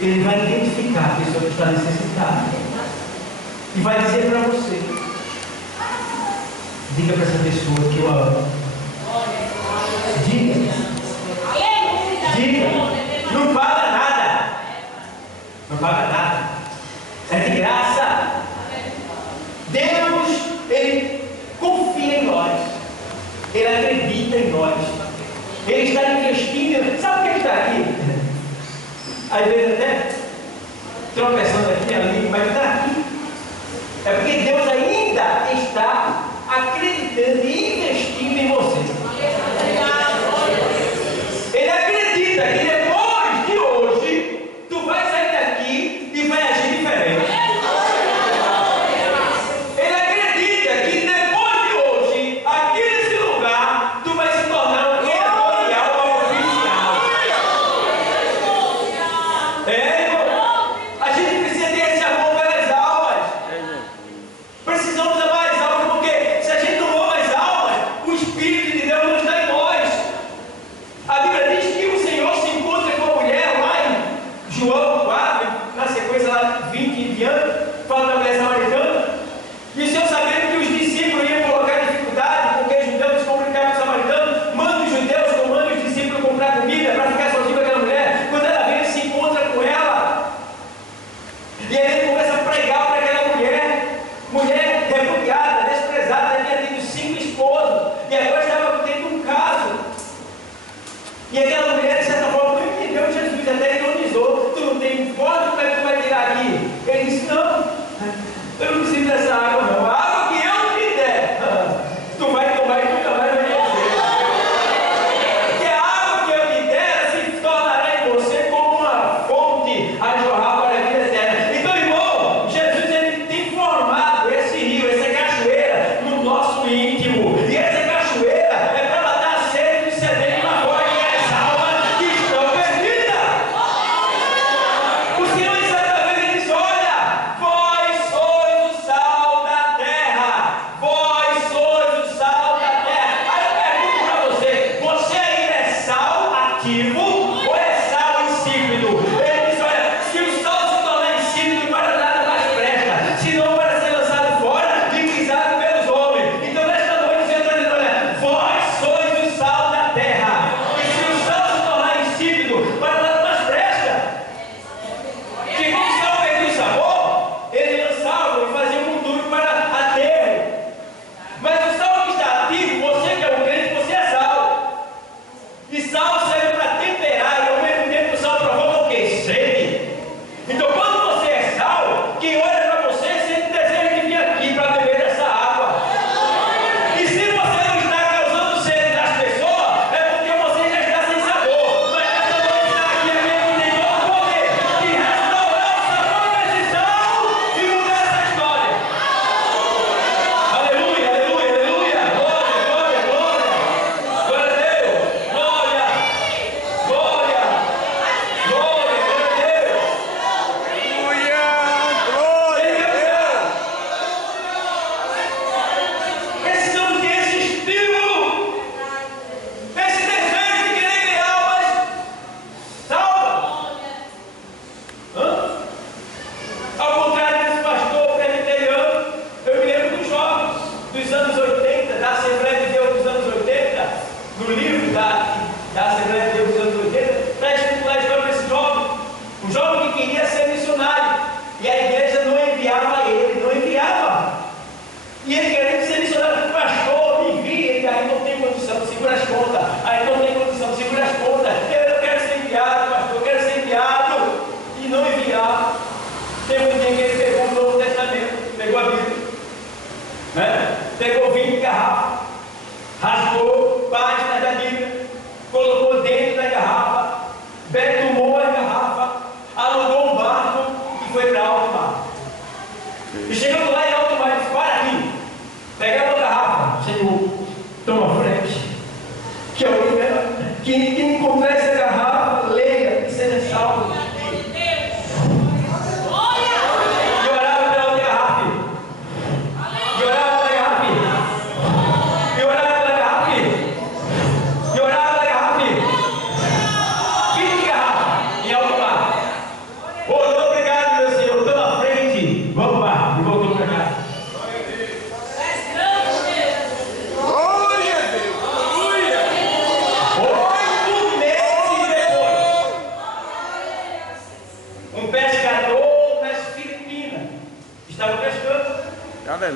ele vai identificar a pessoa que está necessitada. E vai dizer para você, diga para essa pessoa que eu amo. Diga. Não paga nada. Não paga nada. É de graça. Deus, Ele confia em nós. Ele acredita em nós. Ele está investindo. Sabe o que está aqui? Às vezes até tropeçando aqui, ali, mas está aqui. É porque Deus ainda está acreditando e investindo em você. Ele acredita que depois de hoje tu vai sair daqui e vai agir diferente. Ele acredita que depois de hoje, aqui nesse lugar, tu vai se tornar um memorial oficial. Irmão, a gente precisa ter esse amor pelas almas. Precisamos amar as almas, porque se a gente não ama as almas, o Espírito de Deus não está em nós. A Bíblia diz que o Senhor se encontra com a mulher lá em João 4, na sequência lá 20 em diante, fala da mulher samaritana. E o Senhor, sabendo que os discípulos iam colocar dificuldade, porque os judeus se complicavam com os samaritanos, manda os judeus, ou manda os discípulos comprar comida para ficar sozinho com aquela mulher. Quando ela vem, ele se encontra com ela. E aí ele começa a pregar para aquela mulher repudiada, desprezada.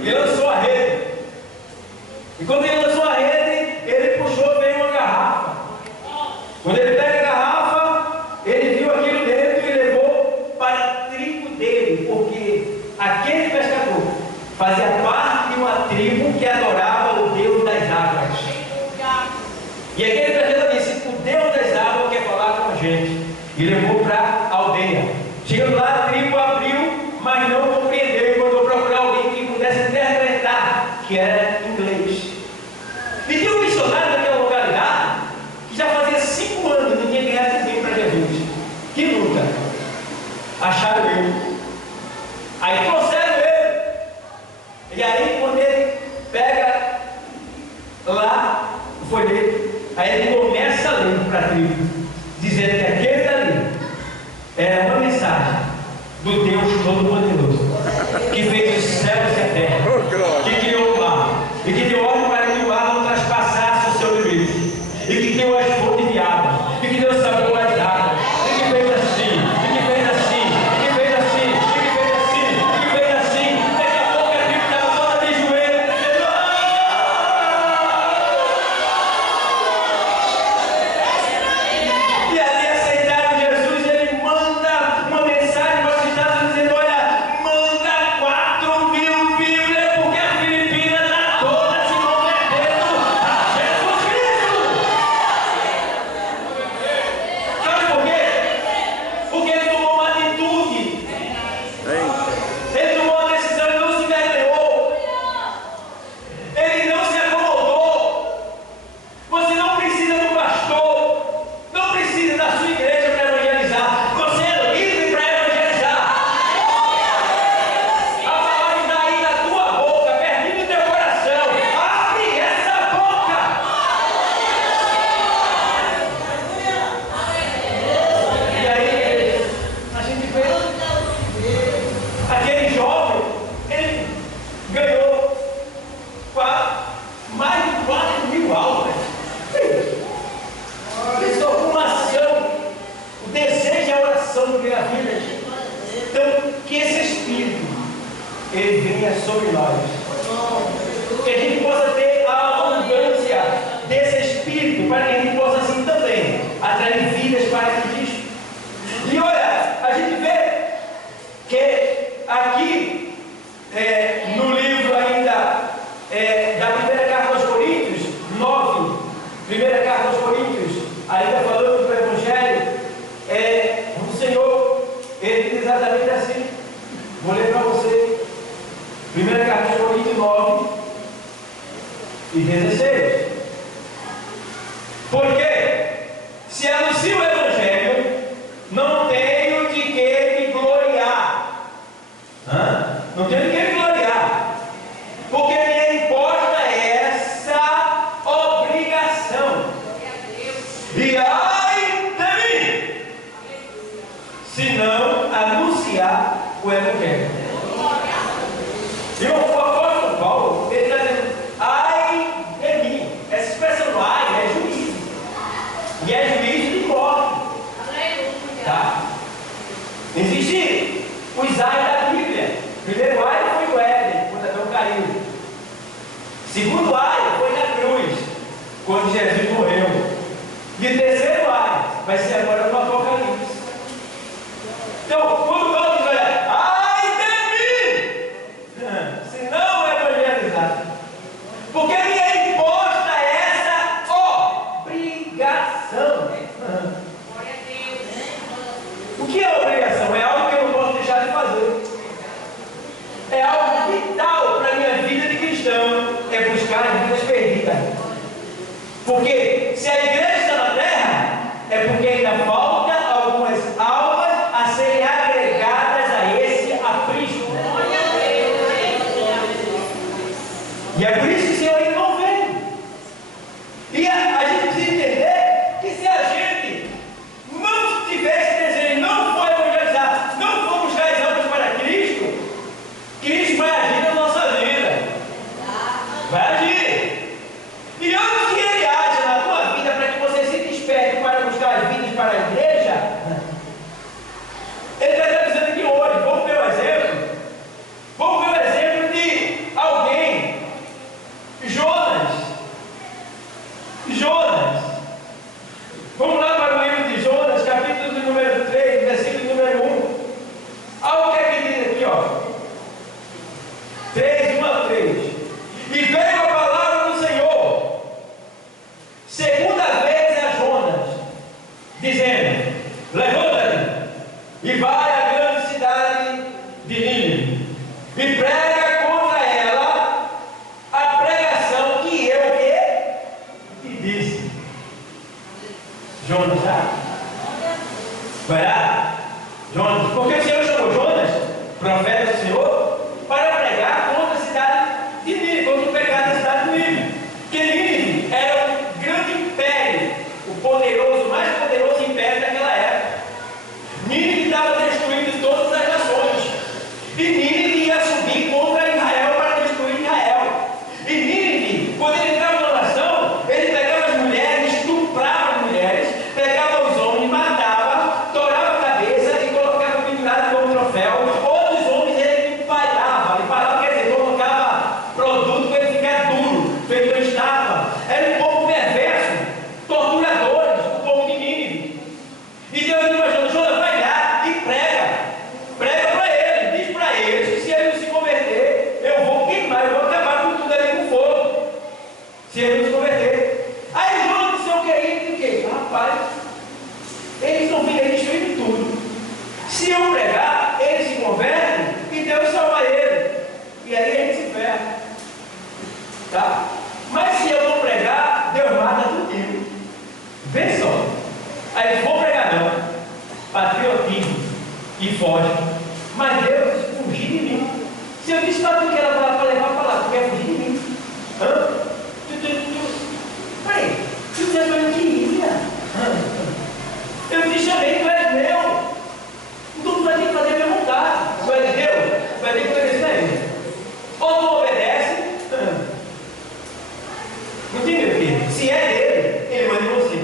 Ele lançou a rede. E quando ele lançou a rede, ele puxou, veio uma garrafa. Quando ele pega a garrafa, ele viu aquilo dentro e levou para a tribo dele, porque aquele pescador fazia parte de uma tribo que adorava o Deus das águas. E aquele pescador disse: o Deus das águas quer falar com a gente. E levou para a aldeia. Chegando lá, a tribo abriu, mas não compreendeu e mandou procurar alguém que pudesse interpretar, que era inglês. E tinha um missionário daquela localidade que já fazia 5 anos não tinha ganhado ninguém para Jesus. Que luta! Acharam ele. Aí trouxeram ele. E aí, quando ele pega lá, foi dele. Aí ele começa a ler para a tribo, dizendo que aquele dali era uma mensagem do Deus Todo-Poderoso, que fez os céus e a terra, que criou o mar, e que deu ordem para que o mar não traspassasse o seu limite, e que deu as fontes de água, e que deu sabor às águas, e que fez assim, e que fez assim, e que fez assim, e que fez assim, e que fez assim. Daqui a pouco a tribo estava toda de joelho, dizendo: e ali aceitaram Jesus. Ele manda uma mensagem para os estados dizendo: olha, manda 4 venha sobre nós. Que a gente possa ter a abundância desse Espírito, para que a gente possa assim também atrair vidas para Cristo. E olha, a gente vê que aqui no livro ainda da primeira carta aos Coríntios 9, primeira carta aos Coríntios, ainda falando do Evangelho, o Senhor, ele diz exatamente assim. Vou ler para você. Primeira carta aos Coríntios 9 e 16. Porque se anuncio o Evangelho, não tenho de que me gloriar. Não tenho de que me gloriar. Porque me imposta essa obrigação. E ai de mim, se não anunciar o Evangelho. E o apóstolo Paulo, ele está dizendo, ai de mim. Essa expressão ai é juízo. E é juízo de morte. Tá? Existe os ai da Bíblia. Primeiro ai foi o Éden, quando Adão caiu. Segundo ai foi na cruz, quando Jesus morreu. E o terceiro ai vai ser agora no Apocalipse. Então, quando Paulo diz, olha, ai de mim, se não evangelizar, porque me é imposta essa obrigação. O que é obrigação? É algo que eu não posso deixar de fazer. É algo vital para a minha vida de cristão. É buscar as vidas perdidas. Porque se a igreja está na terra, é porque ainda falta algumas almas a serem agregadas a esse aprisco. E é por isso que o Senhor ainda não veio. E a gente precisa entender que se a gente não tivesse desejo, não for evangelizar, não for buscar as almas para Cristo, Cristo vai agir na nossa vida. Vai agir. E antes que Ele age na tua vida para que você se desperte para buscar as vidas para a igreja, Ele está dizendo aqui hoje, vamos ver o exemplo. Vamos ver o exemplo de alguém, Jonas. Vamos lá para o livro de Jonas, capítulo de número 3, versículo número 1. Olha o que é que diz aqui, ó. 3, 1 a 3. E veio a palavra do Senhor, segunda vez a Jonas, dizendo: levanta-te e vai à grande cidade de Nínive, e prega contra ela a pregação que eu te disse. Jonas, vai lá, Jonas, porque o Senhor chamou Jonas, profeta do Senhor, para pregar contra a cidade de Nínive, contra o pecado da cidade de Nínive. Porque Nínive era um grande império, o poderoso, mais poderoso império daquela época. Nínive estava destruindo todas as nações, e Nínive ia subir contra Israel para destruir Israel. E Nínive, quando ele entrava na nação, ele pegava as mulheres, estuprava as mulheres, pegava os homens, matava, torava a cabeça e colocava pendurado como troféu. Outros homens ele empalhava. Empalhava quer dizer, colocava produto para ele ficar duro, feito estava. Era um povo perverso, torturadores, o povo de Nínive. E Deus imaginou, Jonas, vai lá e prega para ele, diz para eles que se ele não se converter, eu vou queimar, eu vou acabar com tudo ali com fogo, se ele não se converter. Aí Jonas disse, eu queria o quê? Rapaz, eles não virem destruindo tudo. Se eu pregar, eles se convertem e Deus salva ele. E aí ele se ferra. Tá? Mas se eu não pregar, Deus mata tudo. Vê só. Aí vou pregar não. Patriotismo e foge. Mas Deus fugir de mim. Se eu disse para tu que era para levar para lá, tu quer fugir de mim? Peraí, tu disse para mim que ia. Eu te chamei, tu és meu. Então tu vai ter que fazer a minha vontade. Tu és meu, tu vai ter que obedecer a ele. Ou tu obedece. Não tem meu filho. Se é dele, ele manda em você.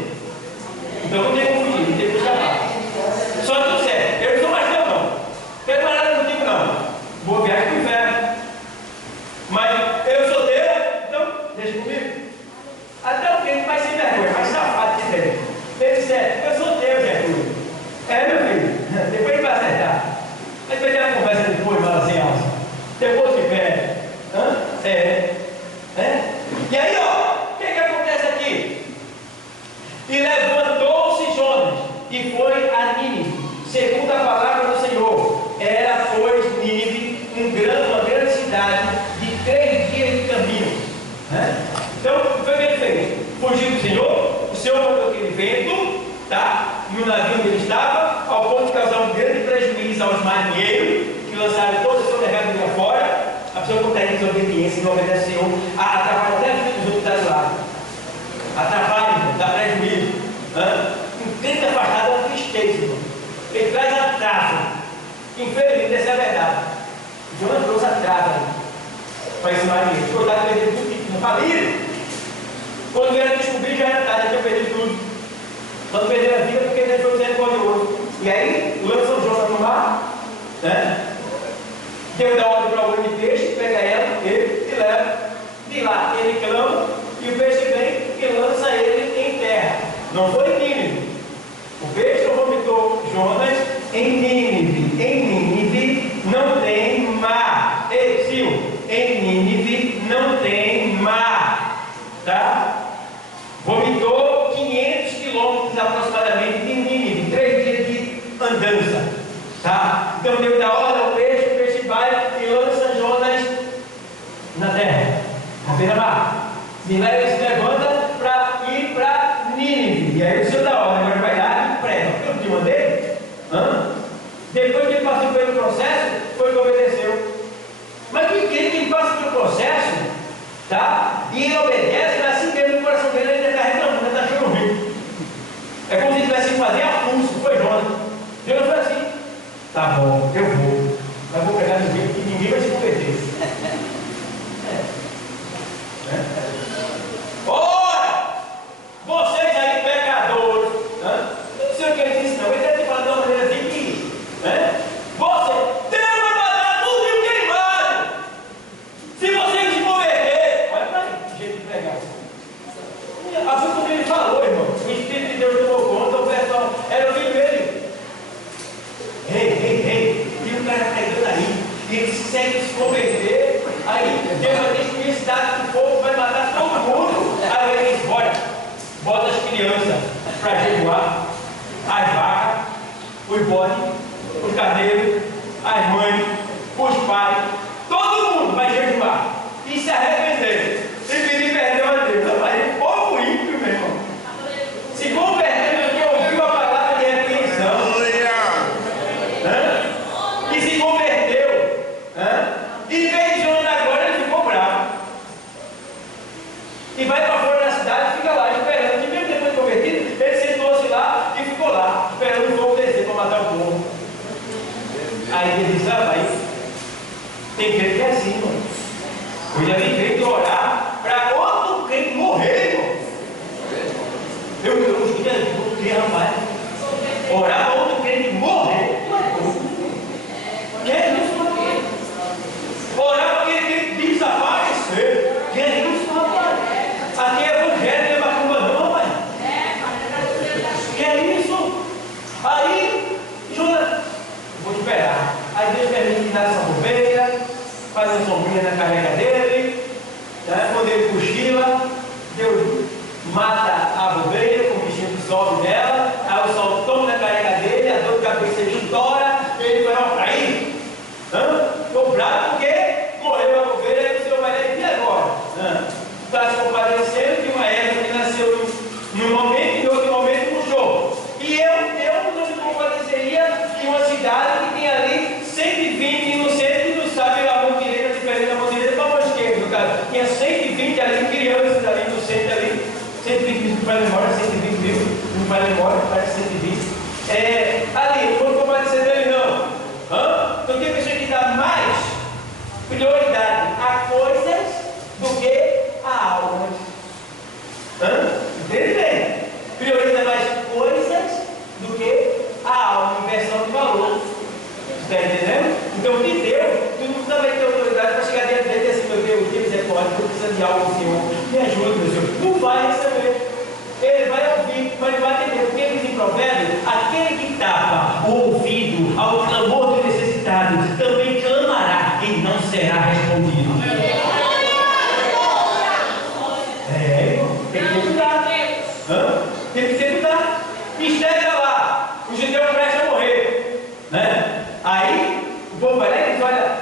Então não tem como fugir, não tem como escapar. Só que tu serve. Eu não sou mais teu não. Quero mais nada contigo não. Vou viajar para o inferno. disse aos marinheiros, que lançaram toda a sua mercadoria fora, a pessoa com técnica de obediência, não obedece ao Senhor, atrapalha até a vida dos outros do lado. Atrapalha, dá prejuízo. Um crente afastado é uma tristeza, irmão. Ele traz atraso. Infelizmente, essa é a verdade. Jonas trouxe atraso para esse marinheiro. Ficou dado a perder tudo que não família. Quando vieram descobrir, já era tarde, tinha perdido tudo. Quando perderam a vida, porque Deus foi misericordioso. E aí, lançam Jonas no mar, né? Deus dá ordem para o olho de peixe, pega ela, ele e leva. De lá, ele clama, e o peixe vem e lança ele em terra. Não foi em Nínive. O peixe vomitou Jonas em Nínive. Em Nínive não tem mar. Em Nínive não tem mar. Tá? Vomitou 500 quilômetros aproximadamente de Nínive. 3 dias de andança. Tá? Então Deus dá ordem ao peixe, o peixe vai e lança Jonas na terra, na beira-mar. E lá ele se levanta para ir para Nínive. E aí o Senhor dá ordem, agora vai lá e prega. Eu te mandei? Depois que ele passou pelo processo, foi que obedeceu. Mas quem passa pelo processo, tá? E ele obedece, mas assim mesmo no coração dele, ele está reclamando, ele está achando ruim. É como se ele tivesse que fazer a pulso, foi Jonas. Jonas foi assim. Tá bom, eu vou. Mas vou pregar no jeito que ninguém vai se converter. Ora, vocês aí pecadores, não sei o que ele disse, não. Ele deve ter falado de uma maneira assim que, você, Deus vai matar tudo e o queimado. Se vocês se converter, olha para aí, que jeito de pregar. Assim como ele falou, irmão, o Espírito de Deus tomou conta, o pessoal era o filho dele. Ei, e o cara pregando aí, e ele segue se converter, aí Deus vai destruir a cidade do povo, vai matar todo mundo. Aí ele diz: olha, bota as crianças para jejuar, as vacas, os bodes, os carneiros, as mães, os pais, todo mundo vai jejuar e se arrepender e pedir perdão a Deus. Mas o povo ímpio, meu irmão, se convertendo porque ouviu a palavra de repreensão. E se converteu, e fez Jonas agora, ele ficou bravo. E vai para fora da cidade e fica lá esperando. E mesmo depois de convertido, ele sentou-se lá e ficou lá, esperando o fogo descer para matar o povo. Aí ele disse: vai, tem crente que é assim, mano. Eu já vi crente orar para outro crente morrer, irmão. Eu escutei outro crente, rapaz. Orar para outro crente morrer. Que é isso? Orar para aquele que desaparecer. Que é isso, rapaz? Aqui é evangelho, não é macumba não, rapaz. Que é isso? Aí, Jonas, vou esperar. Aí Deus permite que nasça uma ovelha, faz uma sombrinha na carrega dele, quando ele cochila, Deus mata a ovelha com o bichinho que sobe nela, aí o sol toma na carrega dele, a dor de cabeça estoura, ele vai para aí. Estou bravo porque morreu a ovelha e o Senhor vai lá e agora? Está se compadecendo de uma erva que nasceu num momento e em outro momento murchou. E eu não me compadeceria de uma cidade que tem ali 120 inocentes que não sabem a mão direita, a diferença da mão direita para a mão esquerda, no caso. Tinha 120 ali, crianças ali, no centro ali, 120 mil, não faz memória, 120 mil, não faz memória, parece 120. Ali, não vou compadecer dele não. Então tem pessoa que dá mais prioridade a coisas do que a almas. Entende bem? Prioriza mais coisas do que a alma, inversão de valor. Está entendendo? Então o que Deus, tu não precisa ter autoridade para chegar diante dele e assim: meu Deus, que misericórdia, eu preciso de algo do Senhor, me ajuda, meu Senhor. Não vai receber. Ele vai ouvir, mas vai entender. Porque ele diz em Provérbios: aquele que tapa o ouvido ao clamor do necessitado também clamará e não será respondido. Tem que cuidar. Tem que ser cuidado. E chega lá, o judeu prestes a morrer, Aí o povo vai lá e diz: olha,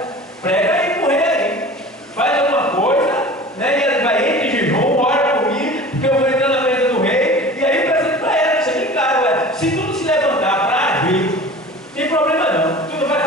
prega aí morrer aí, faz alguma coisa, e ele vai entre jejum, ora comigo, porque eu vou entrar na presença do rei. E aí eu apresento para ela, isso é bem claro, se tu não se levantar para agir, tem problema não, tu não vai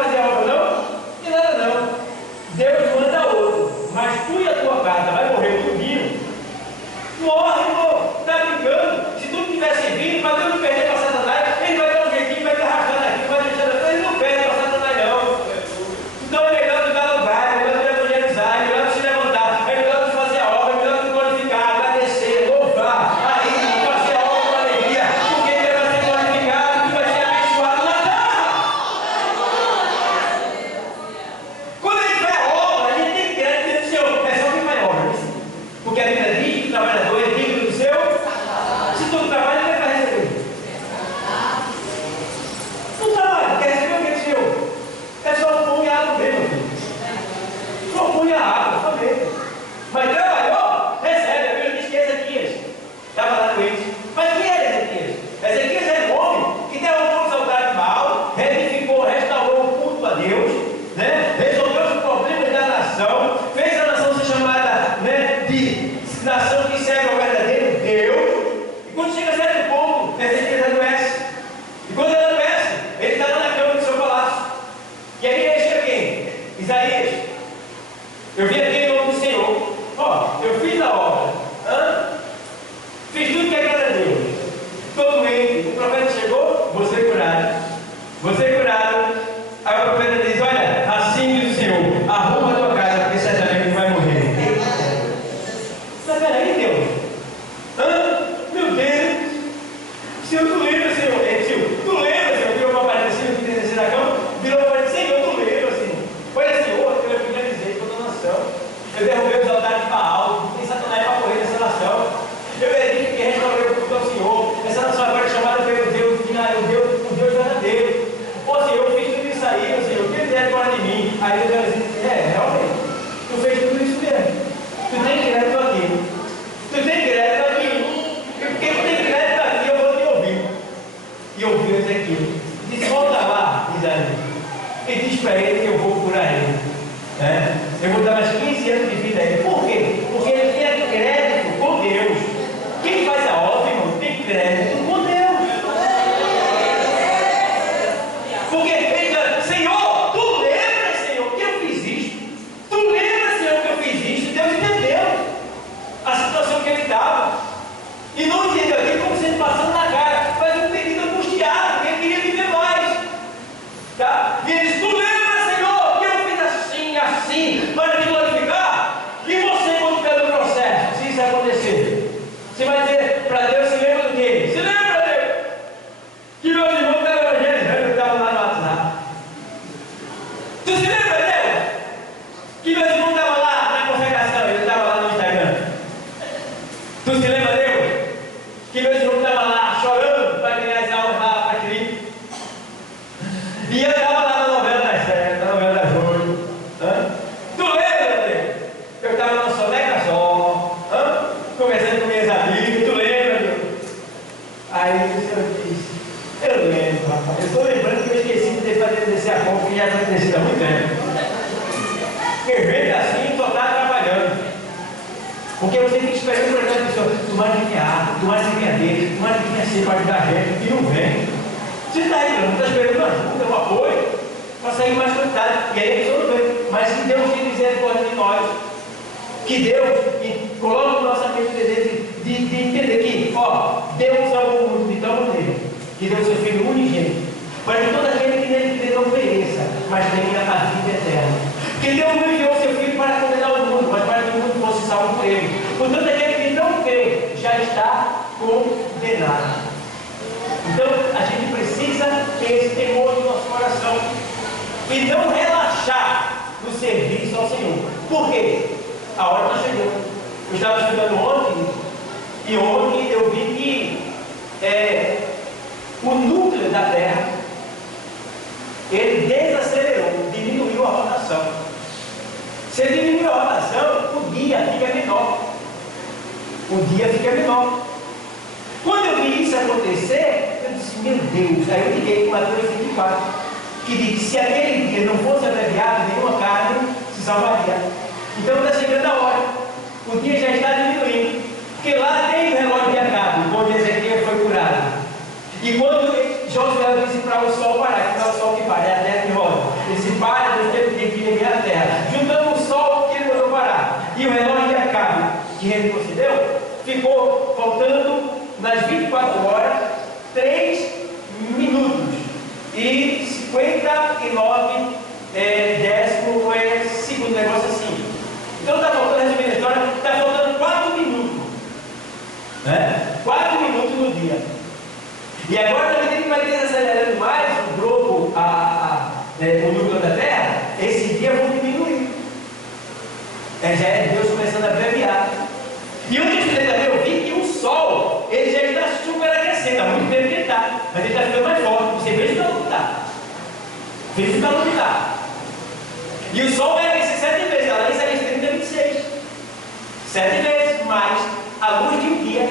né? Resolveu os problemas da nação, fez a nação ser chamada, né, de nação que serve ao verdadeiro Deus. E quando chega a certo ponto, ele adoece. E quando ele adoece, ele está lá na cama do seu palácio. E aí chega quem? Isaías. Eu vim aqui em nome do Senhor. Ó, eu fiz a obra. Fiz tudo que agrada a Deus. Estou doente. O profeta chegou, você curado. Você curado. Aí o profeta diz: olha, assim diz o Senhor, arruma a tua casa, porque certamente tu vai morrer. Mas peraí, Deus. Meu Deus. Senhor, tu lembra, Senhor? Tu lembra, Senhor, que eu apareci no fim descer da cama? Virou para ele: Senhor, tu lembra, Senhor? Olha, Senhor, eu queria dizer toda a nação. Eu derrubei os altares de Baal, tem Satanás para correr nessa nação. Eu verifiquei que restaurei o culto ao Senhor. Essa nação agora é chamada pelo Deus, o Deus verdadeiro. Ô Senhor, eu fiz tudo isso aí, ô Senhor, o que ele der agora de mim? Aí Deus vai dizer: realmente, tu fez tudo isso mesmo. Tu tem crédito aqui. Tu tem crédito aqui. Porque tu tem crédito aqui, eu vou te ouvir. E ouviu Ezequiel. Disse: volta lá, Isaías, e diz para ele que eu vou curar ele. Eu vou dar mais 15 anos de vida a ele. Por quê? Porque ele tem crédito com Deus. Quem faz a obra, irmão, tem crédito com Deus. Porque ele diz: Senhor, tu lembra, Senhor, que eu fiz isto? Tu lembra, Senhor, que eu fiz isto? Deus entendeu a situação que ele estava. E não entendeu aqui como se ele passando na cara, mas um pedido angustiado, ele queria viver mais. Tá? E ele diz: tu lembra, Senhor, que eu fiz assim, para te glorificar? E você, quando pelo processo, se isso acontecer, você vai dizer para Deus: se lembra do quê? Se lembra, Deus, que meus irmãos estavam evangelizando, eu estava lá no WhatsApp. Tu se lembra, Deus, que meus irmãos estavam lá na consagração, eu estava lá no Instagram. Tu se lembra, Deus, que meus irmãos estavam lá chorando para ganhar as almas lá para Cristo? E eu estava lá na novela das 7, na novela das 8. Tu lembra, Deus? Eu estava no Soneca Só, conversando com minhas amigas. Tu lembra, Deus? Aí o Senhor disse: eu lembro, rapaz. Eu estou lembrando que eu esqueci de ter feito descer a conta, que já está descida há muito tempo. Porque vem assim, só está trabalhando. Porque você fica esperando por aquela pessoa: tomara que tenha água, tomara que tenha dele, tomara que tenha ser para ajudar a gente, e não vem. Você está aí, não está esperando ajuda, um apoio, para sair mais contado. E aí a pessoa não vem. Mas que Deus tem misericórdia de nós. Que Deus coloque na nossa mente o desejo de entender que, Deus amou o mundo de tal maneira que deu seu Filho unigênito, para que todo aquele que nele crê não pereça, mas tenha a vida eterna. Que Deus não enviou seu Filho para condenar o mundo, mas para que o mundo fosse salvo por ele. Portanto, aquele que não crê já está condenado. Então, a gente precisa ter esse temor no nosso coração e não relaxar no serviço ao Senhor. Por quê? A hora está chegando. Eu estava estudando ontem, e ontem eu vi que o núcleo da Terra, ele desacelerou, diminuiu a rotação. Se ele diminuiu a rotação, o dia fica menor. O dia fica menor. Quando eu vi isso acontecer, eu disse: meu Deus. Aí eu liguei com Mateus 24, que diz que se aquele dia não fosse abreviado, nenhuma carne se salvaria. Então está chegando a hora. O dia já está diminuindo. Porque lá tem o relógio de Acabe, quando Ezequiel foi curado. E quando Josué disse para o sol parar, que não é o sol que para, é a terra que roda. Ele disse: para, Deus teve que ligar a terra. Juntando o sol que ele mandou parar e o relógio de Acabe, que ele concedeu, ficou faltando nas 24 horas 3 minutos e 59 décimo segundo, negócio assim. Então está faltando, resumindo a história, está faltando 4 minutos, né? 4 minutos no dia. E agora, na medida que vai desacelerando mais o globo, o núcleo da Terra, esse dia vai diminuir. Já é Deus começando a abreviar. E o que eu também ouvi que o Sol, ele já está superaquecendo, há muito tempo que ele está, mas ele está ficando mais forte. Você veja o calor que está. Veja o calor que está. E o Sol vai aquecer 7 vezes, lá em Isaías 30, 26. 7 vezes mais a luz de um dia.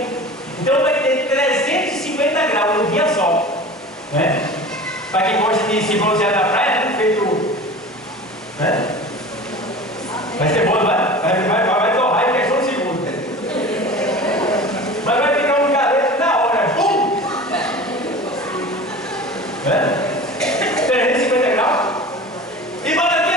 Então vai ter 350 graus no dia só. Né? Para quem gosta de se bronzear na praia, feito Né? Vai ser bom, vai torrar em questão de segundo. Mas vai ficar um galeto na hora. Bum! 350 graus. E manda aqui.